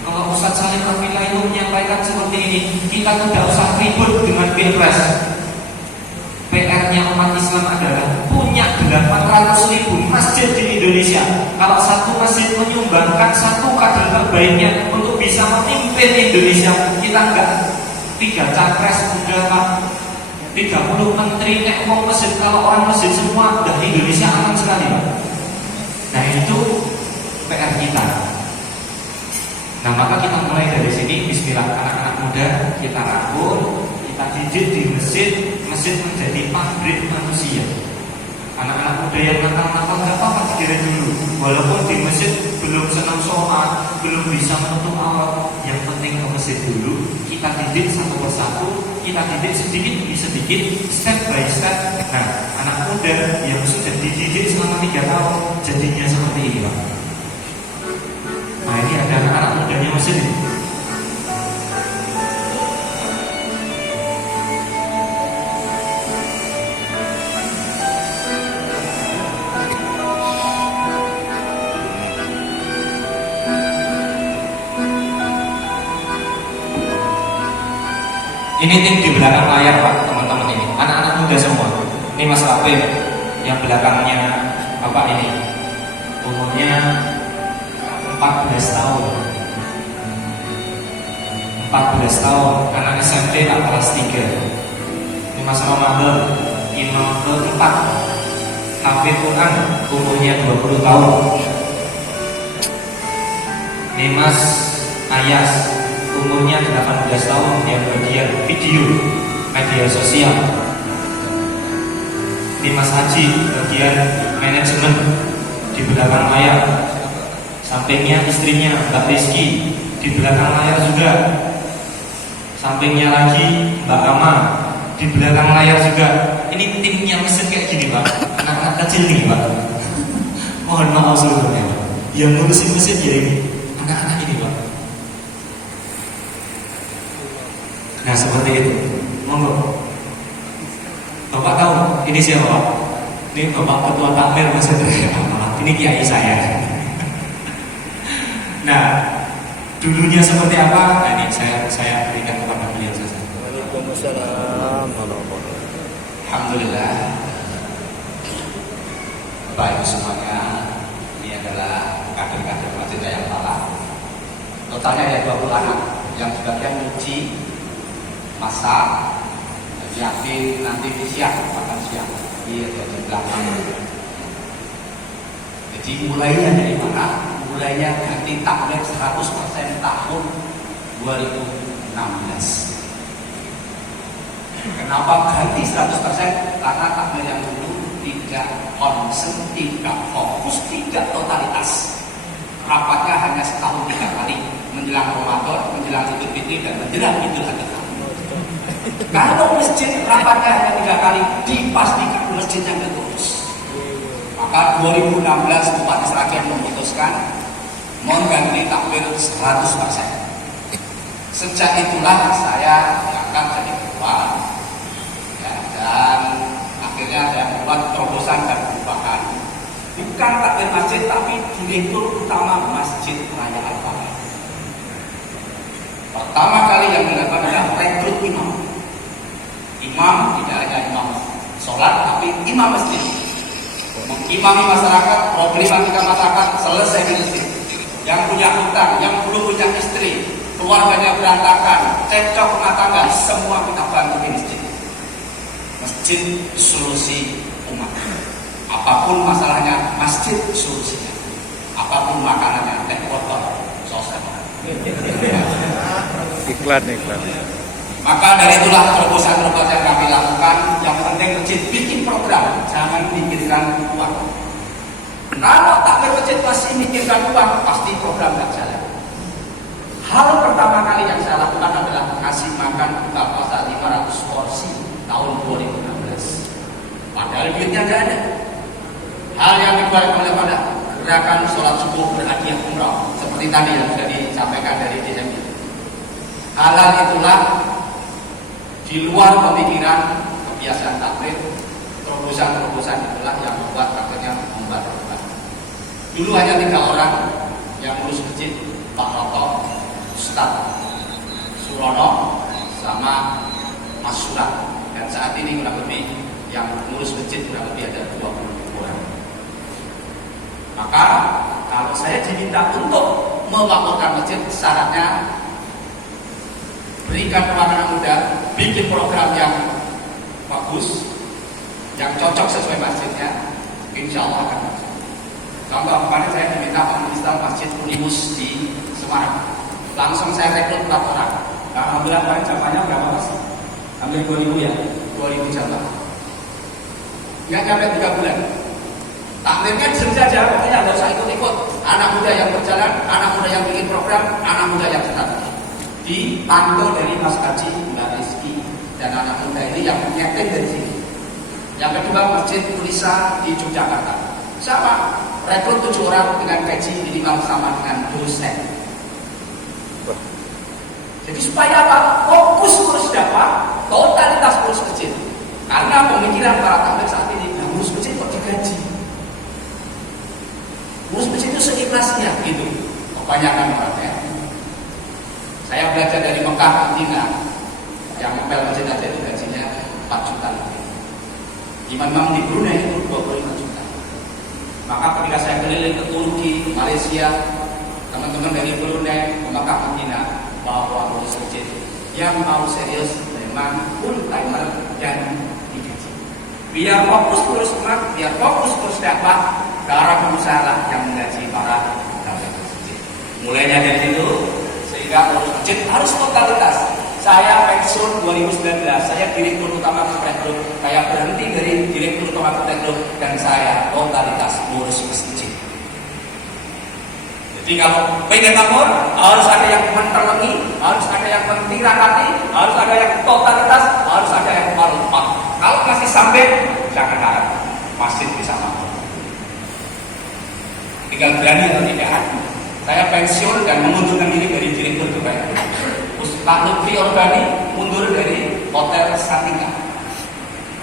Kalau Ustaz Salim Ramila itu menyampaikan seperti ini, kita tidak usah ribut dengan pilpres. PR-nya umat Islam adalah punya 800.000 masjid di Indonesia. Kalau satu masjid menyumbangkan satu kader terbaiknya untuk bisa memimpin Indonesia, kita enggak 3 capres udah Pak. 30 menteri nek mau mesin, kalau orang mesin semua udah Indonesia aman sekali Pak. Nah itu PR kita. Nah maka kita mulai dari sini, bismillah, anak-anak muda kita rangkul, kita didik di masjid menjadi pabrik manusia. Anak-anak muda yang nakal-nakal nggak apa-apa dikira dulu, walaupun di masjid belum senang sholat, belum bisa menutup aurat, yang penting ke masjid dulu. Kita didik satu persatu, kita didik sedikit demi sedikit, step by step. Nah, anak muda yang sudah dididik selama 3 tahun jadinya seperti ini Pak. Nah ini ada anak-anak mudanya masjid ini. Ini tim di belakang layar Pak, teman-teman ini, anak-anak muda semua. Ini Mas Rapim, yang belakangnya Bapak ini, umurnya 14 tahun. 14 tahun, anak SMP tak kelas 3. Ini Mas Ramadan, imam ke-4, hafid Quran, umurnya 20 tahun. Ini Mas Ayas, umurnya 18 tahun, yang bagian video media sosial. Ini Mas Haji, bagian manajemen di belakang layar. Sampingnya istrinya Mbak Rizky, di belakang layar juga. Sampingnya lagi Mbak Ama, di belakang layar juga. Ini timnya mesin kayak gini Pak, anak-anak kecil nih Pak. Mohon maaf seluruhnya Pak, yang ngurusin mesin ya ini anak-anak ini Pak. Nah seperti itu, monggo. Bapak tahu ini siapa Pak? Ini Bapak Ketua Takmir Masjid Raya. Ini kiai saya. Nah, dulunya seperti apa? Nah ini saya berikan kepada beliau saja. Waalaikumsalam. Alhamdulillah. Baik semuanya, ini adalah kader-kader Masjid Raya Al-Falah. Totalnya ada 20 anak yang sebagian uji masak, yakin nanti siang makan siang. Iya, di belakang. Jadi mulainya dari mana? Mulainya ganti takmir 100% tahun 2016. Kenapa ganti 100%? Karena takmir yang dulu tidak konsen, tidak fokus, tidak totalitas. Rapatnya hanya setahun 3 kali, menjelang Ramadan, menjelang Idul Fitri, dan menjelang Idul Adha. Kalau masjid rapatnya hanya 3 kali, dipastikan masjidnya terurus. Maka 2016 Bupati Sragen memutuskan mengganti takmir 100%. Sejak itulah saya diangkat jadi ketua, ya, dan akhirnya saya membuat terobosan dan perubahan. Bukan takmir masjid, tapi direktur utama Masjid Raya Al-Falah. Pertama kali yang dilakukan adalah rekrut imam. Imam tidak hanya imam sholat, tapi imam masjid. Mengimami masyarakat, problematika masyarakat selesai di masjid. Yang punya hutang, yang belum punya istri, keluarganya berantakan, cekcok rumah tangga, semua kita bantu di masjid. Masjid solusi umat. Apapun masalahnya, masjid solusinya. Apapun makanannya, teh kotor, sosial. Iklan. Maka dari itulah terobosan-terobosan yang kami lakukan. Yang penting masjid bikin program, jangan mikirkan uang. Kalau takmir masjid masih mikirkan uang, pasti program tidak jalan. Hal pertama kali yang saya lakukan adalah ngasih makan buka puasa 500 porsi tahun 2016. Padahal duitnya tidak ada. Hal yang dibuat oleh pada gerakan sholat subuh berhadiah umrah seperti tadi yang sudah disampaikan dari DMI. Hal itulah di luar pemikiran kebiasaan takmir, terobosan-terobosan itulah yang membuat akhirnya membuat perubahan. Dulu hanya 3 orang yang ngurus masjid, Pak Roto, Ustaz Surono, sama Mas Surat. Dan saat ini kurang lebih yang ngurus masjid kurang lebih ada 20 orang. Maka kalau saya diminta untuk memakmurkan masjid, syaratnya berikan kepada anak muda, bikin program yang bagus, yang cocok sesuai masjidnya, insya Allah akan bagus. Contoh kemarin saya diminta menginstal masjid Unimus di Semarang, langsung saya rekrut 4 orang. Alhamdulillah kemarin jamaahnya berapa mas? Hampir 2000 ya, 2000 jamaah. Nggak nyampe 3 bulan. Takmirnya diam saja, pokoknya nggak usah ikut-ikut. Anak muda yang berjalan, anak muda yang bikin program, anak muda yang tetap. Dipantau dari Mas Haji, Mbak Rizky, dan anak muda ini yang nyeting dari sini. Yang kedua Masjid Ulisa di Yogyakarta. Sama, rekrut 7 orang dengan gaji minimal sama dengan dosen. Jadi supaya apa? Fokus urus dakwah, totalitas urus masjid. Karena pemikiran para takmir saat ini, urus masjid kok digaji? Urus masjid itu seikhlasnya gitu. Kebanyakan orangnya. Saya belajar dari Mekah, Madinah, yang ngepel masjid aja itu gajinya 4 juta lebih. Imam-imam di Brunei itu 25 juta. Maka ketika saya keliling ke Turki, Malaysia, teman-teman dari Brunei, ke Mekah, Madinah, bahwa urus masjid yang mau serius memang full timer dan digaji. Biar fokus urus umat, biar fokus urus dakwah, para pengusaha yang menggaji para pegawai masjid. Mulainya dari situ, sehingga urus masjid harus totalitas. Saya pensiun 2019, saya direktur utama Kementerian, saya berhenti dari direktur utama Kementerian dan saya totalitas urus masjid. Jadi kalau pengen makmur, harus ada yang menterlengi, harus ada yang mentirakati, harus ada yang totalitas, harus ada yang palpak. Kalau masih sampai, jangan harap masjid bisa makmur. Tinggal berani atau tidak. Saya pensiun dan mengundurkan diri dari direktur Kementerian. Pak Lutfi Organi mundur dari Hotel Santika.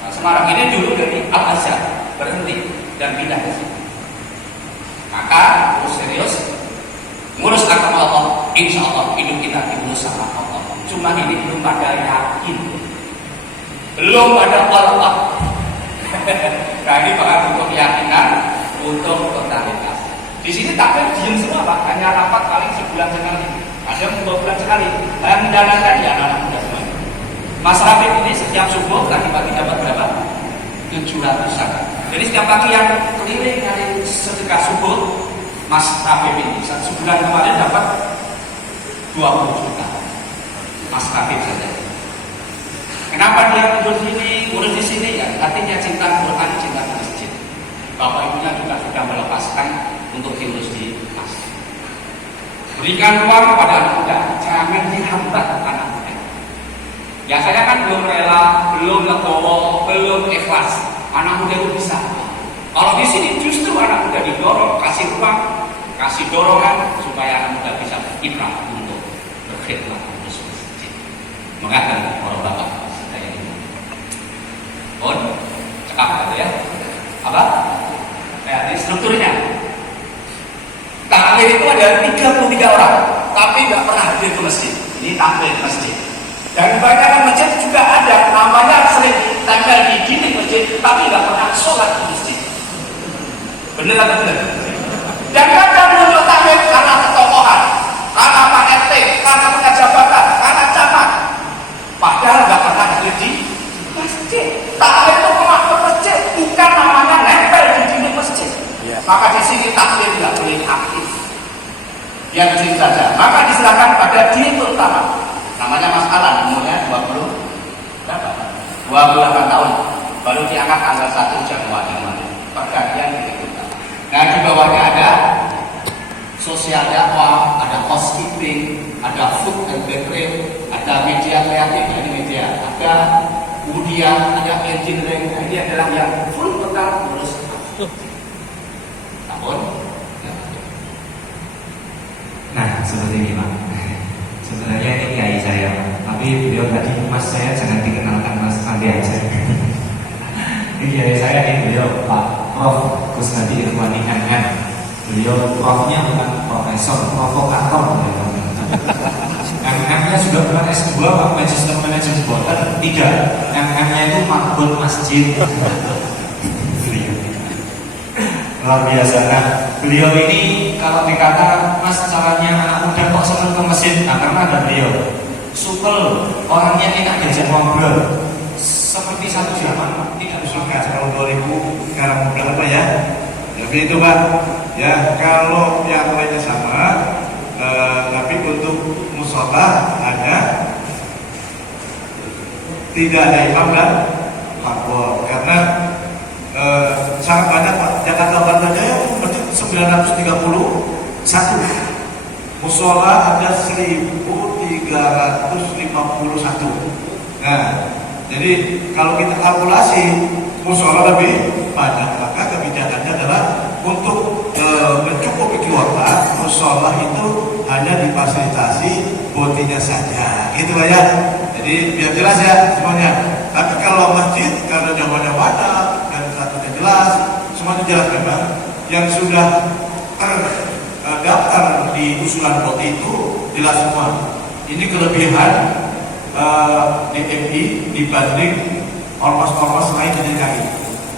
Semarang ini dulu dari Al-Azhar, berhenti dan pindah ke sini. Maka harus serius ngurus agama Allah, insya Allah hidup kita diurus sama Allah. Cuma ini belum pada yakin, belum ada Allah. Nah ini bakal butuh keyakinan, butuh totalitas. Di sini takbir diem semua Pak, hanya rapat paling sebulan sekali, ada 2 bulan sekali. Yang menjalankan ya anak muda semua. Mas Rafiq ini setiap subuh pagi-pagi dapat berapa? 700-an. Jadi setiap pagi yang keliling nyari sedekah subuh, Mas Rafiq ini sebulan kemarin dapat 20 juta. Mas Rafiq saja. Kenapa dia mundur sini, urus di sini? Ya, artinya cinta Quran, cinta masjid. Bapak ibunya juga sudah melepaskan untuk diurus di masjid. Berikan ruang kepada anak muda, jangan dihambat anak muda. Ya saya kan belum rela, belum legowo, belum ikhlas. Anak muda itu bisa. Kalau di sini justru anak muda didorong, kasih ruang, kasih dorongan supaya anak muda bisa berikrah untuk berkhidmat untuk masjid. Mengatakan orang bapak saya ini. Pun cekap gitu ya. Apa? Ya, ini strukturnya. Takmir itu ada 33 orang, tapi nggak pernah hadir ke masjid. Ini takmir masjid. Dan kebanyakan masjid juga ada, namanya sering ditempel di dinding masjid, tapi nggak pernah sholat di masjid. Bener atau bener? Dan kadang muncul takmir karena ketokohan, karena Pak RT, karena punya jabatan, karena camat. Padahal nggak pernah hadir di masjid. Takmir itu kemakmur masjid, bukan namanya nempel di dinding masjid. Maka di sini takmir tidak boleh aktif. Yang kecil saja. Maka diserahkan pada direktur utama. Namanya Mas Alan, umurnya 28 tahun. Baru diangkat tanggal 1 Januari kemarin. Pergantian direktur utama. Nah di bawahnya ada sosial dakwah, ada housekeeping, ada food and bakery, ada media kreatif, ini media, ada kemudian ada engineering. Ini adalah yang full total urus. Nah, seperti ini Pak. Sebenarnya ini kiai saya, tapi beliau tadi Mas saya jangan dikenalkan Mas Andi aja. Ini kiai saya ini beliau Pak Prof. Kusnadi Irwani MM. Beliau profnya bukan profesor, provokator. MM-nya juga bukan S2 Pak, Magister Management Boten. Tidak, MM-nya itu makbul masjid. Luar biasa. Nah, beliau ini kalau dikata Mas caranya anak muda kok senang ke masjid, nah karena ada beliau. Supel, orangnya enak diajak ngobrol. seperti satu zaman tidak disangka tahun 2000 sekarang berapa ya? Tapi itu Pak, ya kalau yang lainnya sama, tapi untuk musola hanya tidak ada imam dan makmum karena sangat banyak Pak. Jakarta Barat aja yang masjid 931, musola ada 1351. Nah, jadi kalau kita kalkulasi musola lebih banyak, maka kebijakannya adalah untuk mencukupi kuota musola itu hanya difasilitasi botinya saja, gitu Pak ya. Jadi biar jelas ya semuanya. Tapi kalau masjid karena jawabannya banyak dan satunya jelas, semuanya jelas memang yang sudah terdaftar di usulan boti itu jelas semua. Ini kelebihan DMI dibanding ormas-ormas lain di DKI.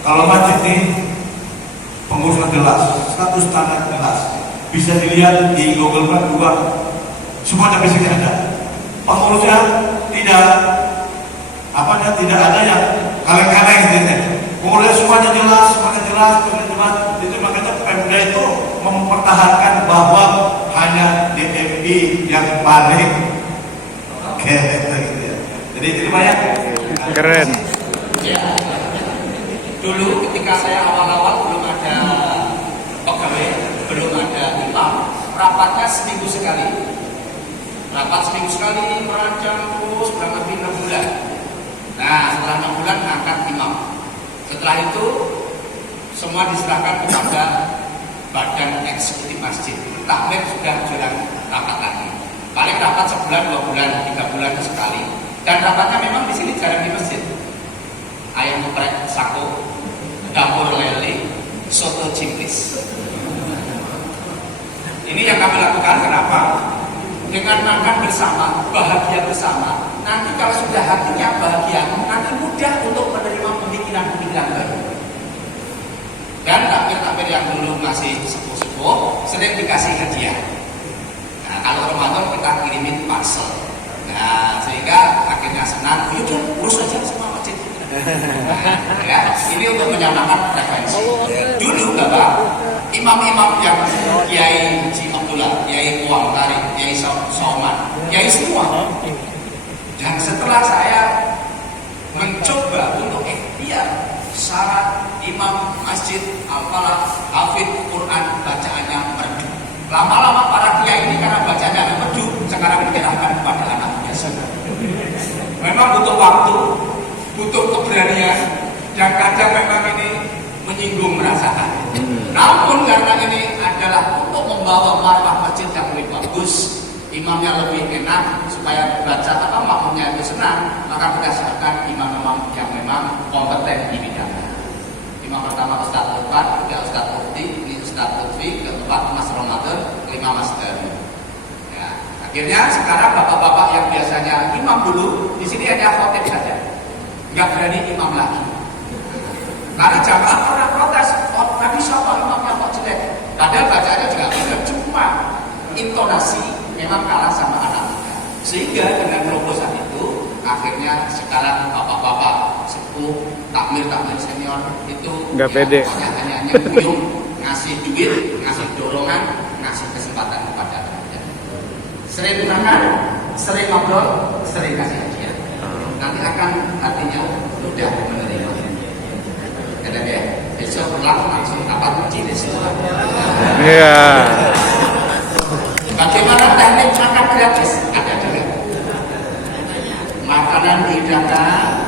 Kalau masjid ini pengurusnya jelas, status tanah jelas, bisa dilihat di Google Map juga, semuanya basicnya ada. Pengurusnya tidak tidak ada yang kaleng-kaleng gitu. Pengurusnya semuanya jelas. Itu makanya Pemda itu mempertahankan bahwa hanya DMI yang paling gitu ya. Jadi itu banyak. Keren. Ya. Dulu ketika saya awal-awal belum ada pegawai, belum ada imam, rapatnya seminggu sekali. Rapat seminggu sekali, panjang terus kurang lebih 6 bulan. Nah, setelah 6 bulan angkat imam. Setelah itu semua diserahkan kepada badan eksekutif masjid. Takmir sudah jarang rapat lagi. Paling rapat sebulan, 2 bulan, 3 bulan sekali. Dan rapatnya memang di sini jarang di masjid. Ayam geprek sako, dapur lele, soto cimpis. Ini yang kami lakukan. Kenapa? Dengan makan bersama, bahagia bersama. Nanti kalau sudah hatinya bahagia, nanti mudah untuk menerima pemikiran-pemikiran baru. Dan takmir-takmir yang dulu masih sepuh-sepuh sering dikasih hadiah. Nah, kalau Ramadan kita kirimin parcel. Nah, sehingga akhirnya senang. Yaudah, urus aja semua masjid. Nah, ya, ini untuk menyamakan frekuensi. Dulu Bapak, imam-imam yang Kiai Haji Abdullah, Kiai Uang Tarik, Kiai Soman, Kiai semua. Dan setelah saya mencoba untuk ikhtiar syarat imam masjid al-falah hafid Quran bacaannya merdu. Lama-lama para kiai ini karena bacanya merdu, sekarang dikerahkan kepada anaknya saja. Memang butuh waktu, butuh keberanian, dan kadang memang ini menyinggung perasaan. Namun karena ini adalah untuk membawa marwah masjid yang lebih bagus, imamnya lebih enak supaya baca makmumnya itu senang, maka kita siapkan imam-imam yang memang kompeten di bidangnya. Imam pertama Ustaz Lutfan, kedua Ustaz Mufti, ini Ustaz Lutfi, keempat Mas Ramadan, kelima Mas Dari. Ya, akhirnya sekarang bapak-bapak yang biasanya imam dulu di sini hanya khotib saja, nggak berani imam lagi. Karena jamaah pernah protes, oh tadi siapa imamnya kok jelek? Padahal bacaannya juga benar, cuma intonasi memang kalah sama anak muda. Sehingga dengan terobosan itu, akhirnya sekarang bapak-bapak sepuh, takmir-takmir senior itu nggak pede. Hanya buyung, ngasih duit, ngasih dorongan, ngasih kesempatan kepada rakyat. Sering makan, sering ngobrol, sering kasih hadiah. Nanti akan artinya mudah menerima. Kadang ya, besok pulang langsung dapat kunci restoran. Iya. Bagaimana teknik makan gratis? Ada juga. Makanan dihidangkan,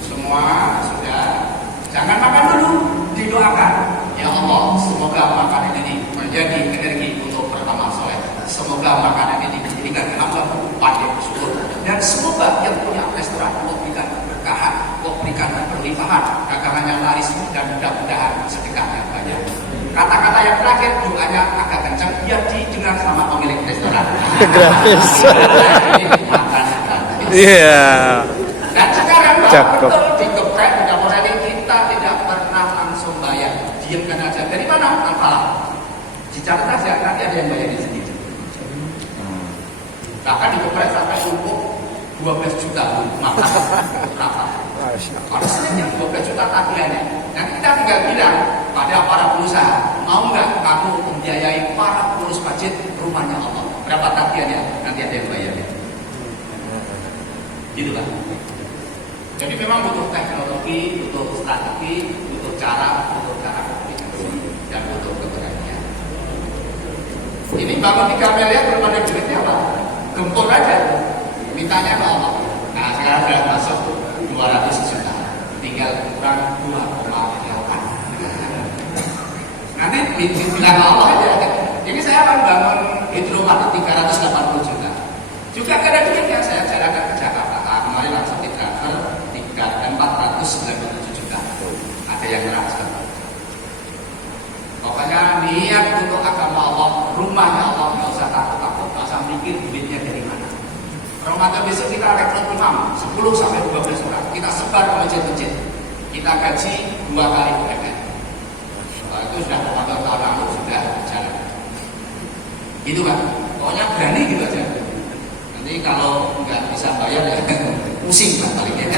semua sudah. Jangan makan dulu, didoakan. Ya Allah, semoga makanan ini menjadi energi untuk beramal soleh. Semoga makanan ini dijadikan hambamu pandai bersyukur. Dan semoga yang punya restoran Allah berikan keberkahan, Allah berikan berlimpahan, dagangannya laris dan mudah-mudahan sedekahnya banyak. Kata-kata yang terakhir doanya agak kencang biar didengar sama pemilik restoran. Gratis. Iya. Dan sekarang Cakep. betul digeprek udah mulai kita tidak pernah langsung bayar, diamkan aja. Dari mana? Al-falah. Dicatat aja, nanti ada yang bayarin sendiri. Bahkan digeprek sampai cukup 12 juta makan. Ada Senin yang 12 juta tagihannya. Dan kita tinggal bilang pada para pengusaha, mau nggak kamu membiayai para pengurus masjid rumahnya Allah? Berapa tagihannya? Nanti ada yang bayar. Gitu kan? Jadi memang butuh teknologi, butuh strategi, butuh cara komunikasi, dan butuh keberanian. Ini bangun 3 miliar belum ada duitnya apa? Gempur aja, mintanya ke Allah. Nah sekarang sudah masuk 200 juta, tinggal kurang 2,8. Nanti bilang ke Allah aja. Ini saya akan bangun hidromat 380 juta. Juga karena duitnya saya jalankan ke Jakarta. Kemarin langsung ditransfer 497 juta. Ada yang transfer. Pokoknya niat untuk agama Allah, rumahnya Allah, nggak usah takut-takut, nggak usah mikir duitnya dari mana. Ramadan besok kita rekrut imam 10 sampai 12 orang. Kita sebar ke masjid-masjid. Kita gaji 2 kali UMR. Itu sudah Ramadan tahun lalu sudah jalan. Gitu kan? Pokoknya berani gitu aja. Nanti kalau nggak bisa bayar ya pusing lah paling ya.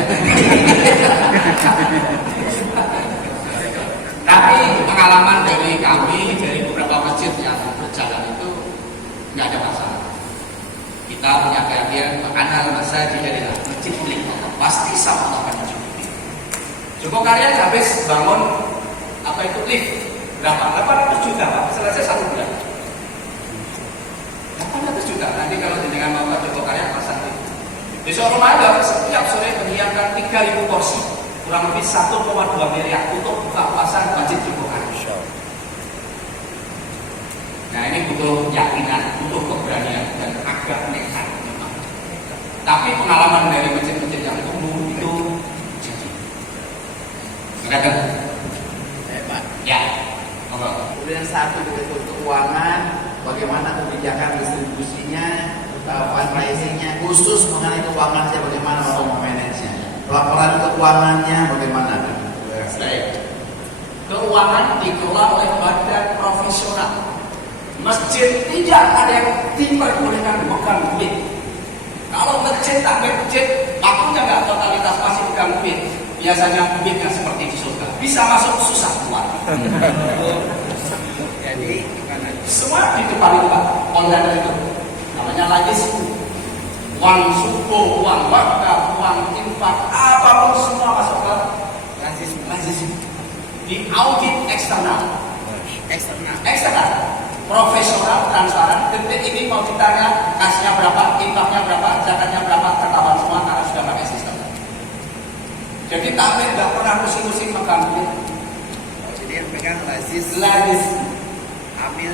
Tapi pengalaman dari kami, dari beberapa masjid yang berjalan itu nggak ada masalah. Kita punya keyakinan makanan masa dari masjid milik Allah, pasti sama Allah akan mencukupi. Joko Karya habis bangun apa itu lift berapa? 800 juta Pak, selesai 1 bulan. 800 juta. Nanti kalau dengan mau Joko Karya pasang lift. Besok Ramadan setiap sore menyiapkan 3.000 porsi, kurang lebih 1,2 miliar untuk buka puasa masjid Joko Karya. Nah ini butuh keyakinan, butuh keberanian dan agak nekat memang. Tapi pengalaman dari masjid-masjid yang umum itu jadi. Mereka Pak. ya. Kemudian satu untuk keuangan, bagaimana kebijakan distribusinya, fundraisingnya, khusus mengenai keuangan saya bagaimana mau memanagenya, laporan keuangannya bagaimana? Baik. Keuangan dikelola oleh badan profesional. Masjid tidak ada yang diperbolehkan memegang duit. Kalau masjid tak masjid, waktunya nggak totalitas masih pegang duit. Biasanya duitnya seperti di surga, bisa masuk susah keluar. Jadi semua di depan itu Pak, online itu namanya lajis. Uang subuh, uang wakaf, uang infak, apapun semua masuk ke lajis. Di audit eksternal, profesional, transparan. Detik ini mau ditanya kasnya berapa, infaknya berapa, zakatnya berapa, ketahuan semua karena sudah pakai sistem. Jadi takmir nggak pernah pusing-pusing megang duit. Jadi yang pegang lajis, ambil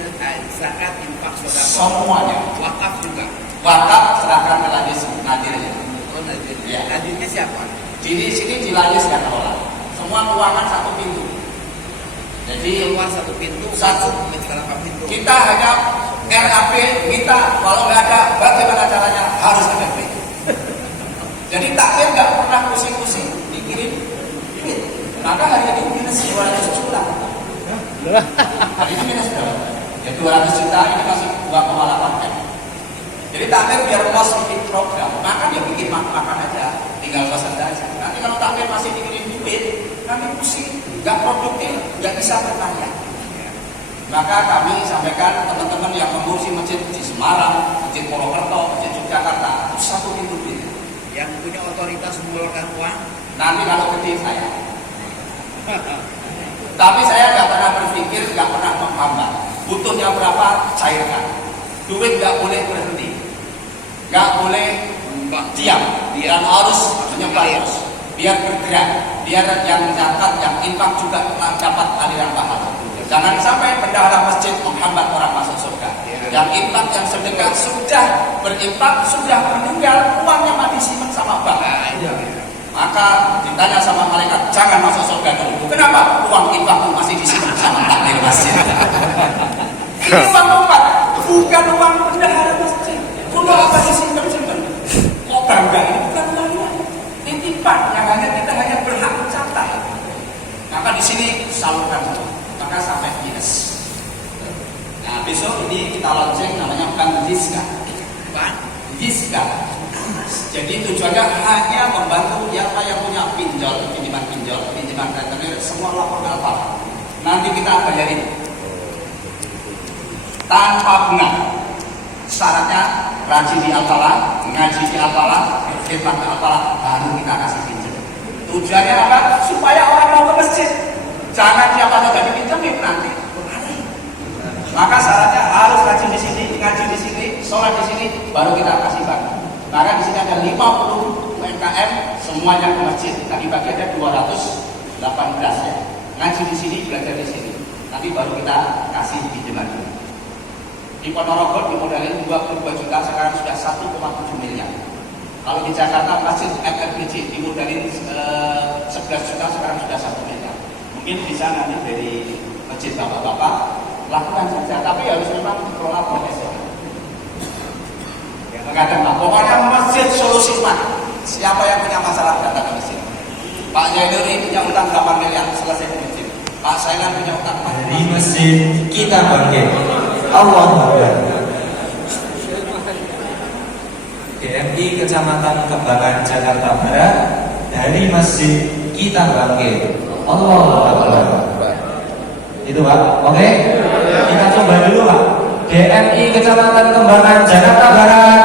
zakat, infak, sedekah, semuanya. wakaf juga. Wakaf serahkan ke lajis nadirnya. Oh, nadir. Ya. Nadirnya siapa? Di sini di lajis yang kelola. Semua keuangan satu pintu. Jadi Keluar satu pintu, Satu. berapa pintu? kita hanya RAP minta, kalau nggak ada bagaimana caranya harus ada duit. Jadi takmir nggak pernah pusing-pusing mikirin duit. Maka hari ini minus 200 juta. Hari ini minus berapa? Ya 200 juta, ini masih 2,8 M. Jadi takmir biar bos bikin program, maka dia bikin makan aja, tinggal pesan aja. Nanti kalau takmir masih mikirin duit, kami pusing, nggak produktif, nggak bisa berkarya. Maka kami sampaikan teman-teman yang mengurusi masjid di Semarang, masjid Purwokerto, masjid Yogyakarta, satu pintu duit. Yang punya otoritas mengeluarkan uang. Nanti kalau gede saya. Tapi saya nggak pernah berpikir, nggak pernah menghambat. Butuhnya berapa, cairkan. Duit nggak boleh berhenti, nggak boleh diam. Biar harus menyebar, biar bergerak, biar yang zakat, yang infak juga dapat aliran pahala. Jangan sampai bendahara masjid menghambat orang masuk surga. Yang infak, yang sedekah sudah berinfak, sudah meninggal, uangnya mati simpan sama bank. Maka ditanya sama malaikat, jangan masuk surga dulu. Kenapa? Uang infak masih disimpan sama takmir masjid. Ini uang umat, bukan uang bendahara masjid. Uang apa disimpan-simpan? Kok bangga ini bukan uang. Titipan yang kita hanya berhak mencatat. Maka di sini salurkan semua. Maka sampai minus. Nah besok ini kita launching namanya Bank Giska. Giska. Jadi tujuannya hanya membantu siapa yang punya pinjam pinjaman rentenir semua lapor ke Al-Falah. Nanti kita bayarin tanpa bunga. Syaratnya rajin di Al-Falah, ngaji di Al-Falah, khidmat di Al-Falah, baru kita kasih pinjam. Tujuannya apa? Supaya orang mau ke masjid. Jangan dia pada gak dipinjemin nanti berlari. Maka syaratnya harus rajin di sini, ngaji di sini, sholat di sini, baru kita kasih bank. Maka di sini ada 50 UMKM semuanya ke masjid. Tadi bagi ada 218 ya. Ngaji di sini, belajar di sini. Nanti baru kita kasih pinjaman. Di Ponorogo dimodalin 22 juta, sekarang sudah 1,7 miliar. Kalau di Jakarta masjid FFBC dimodalin 11 juta, sekarang sudah 1 miliar. Mungkin bisa nanti dari masjid bapak-bapak lakukan saja, tapi harus memang dikelola profesional. Kadang pokoknya masjid solusi Pak. Siapa yang punya masalah datang ke masjid. Pak Jainuri punya utang 8 miliar, selesai di masjid. Pak Sailan punya utang 4 miliar. Di masjid kita bangkit. Allahu Akbar. DMI Kecamatan Kembangan Jakarta Barat, dari masjid kita bangkit. Allahu Akbar. Itu Pak, oke? Kita coba dulu Pak. DMI Kecamatan Kembangan Jakarta Barat,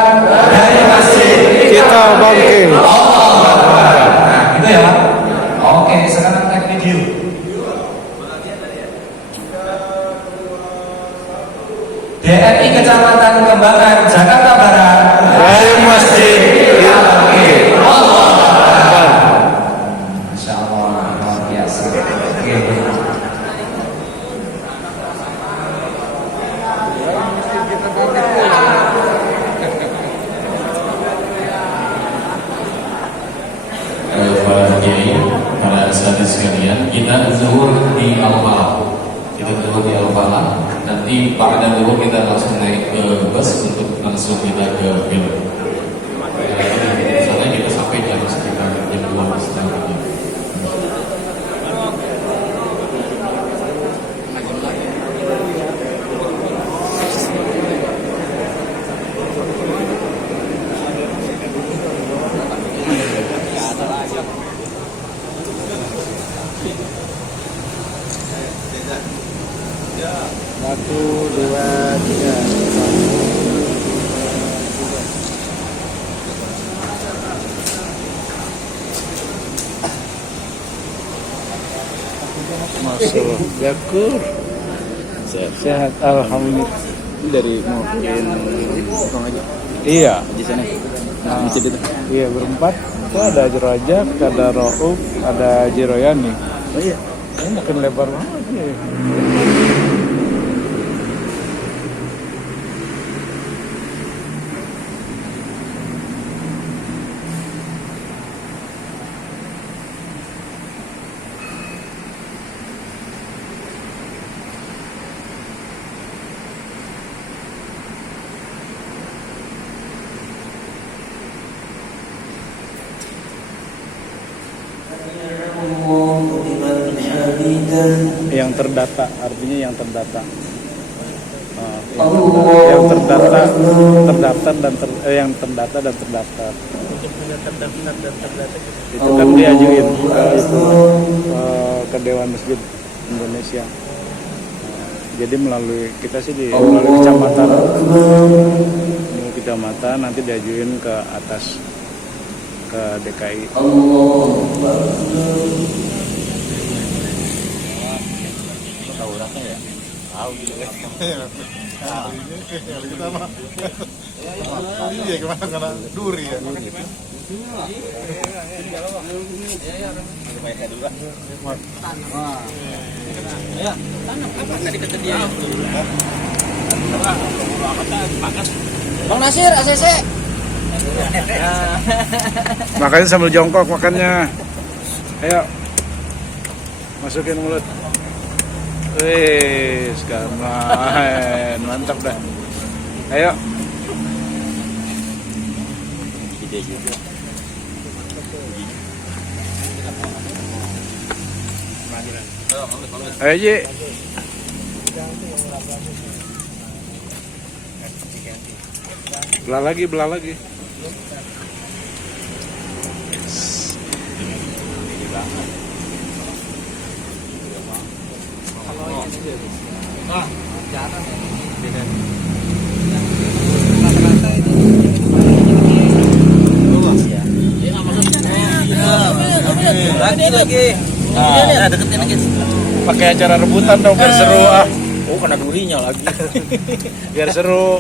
dari masjid Kita bangkit. Allahu Akbar. Nah, gitu ya Pak. Oke, sekarang tag video. DMI Kecamatan Kembangan Jakarta Barat, Dari masjid kita bangkit. Allahu Akbar. Masya Allah, luar biasa. Oke. Para kiai, para asatidz sekalian, kita zuhur di Al-Falah. Kita zuhur di Al-Falah. Nanti pada zuhur kita langsung naik ke bus untuk langsung kita ke film. Soalnya kita sampai jam sekitar jam 12:30. Satu, dua, tiga. Masuk Yakur. Sehat, alhamdulillah. Dari mungkin Iya. di sana. Nah, iya berempat. Itu ada Haji Rajab, ada Rauf, ada Haji Royani. Oh iya. Ini makin lebar banget nih. Yang terdata, artinya yang terdata. Yang terdata, terdaftar dan yang terdata dan terdaftar. Itu kan diajuin ke Dewan Masjid Indonesia. Jadi melalui kita sih melalui kecamatan, nanti diajuin ke atas ke DKI. Tahu rasanya ya? Tahu gitu ya. Kita mah. Iya kemana duri ya. Ya, tanam apa tadi kata dia? Bang Nasir, ACC. Makanya sambil jongkok makannya. Ayo. Masukin mulut. Wih, sekarang mantap dah. Ayo. Ide juga. Ayo Ji. Belah lagi. Lagi. Nah, deketin lagi. Pakai acara rebutan dong biar seru ah. Oh, kena durinya lagi. Biar seru.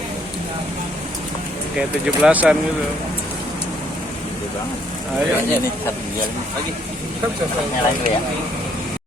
Kayak 17-an gitu. Ayo. Aja nih, satu lagi. Nyalain dulu ya.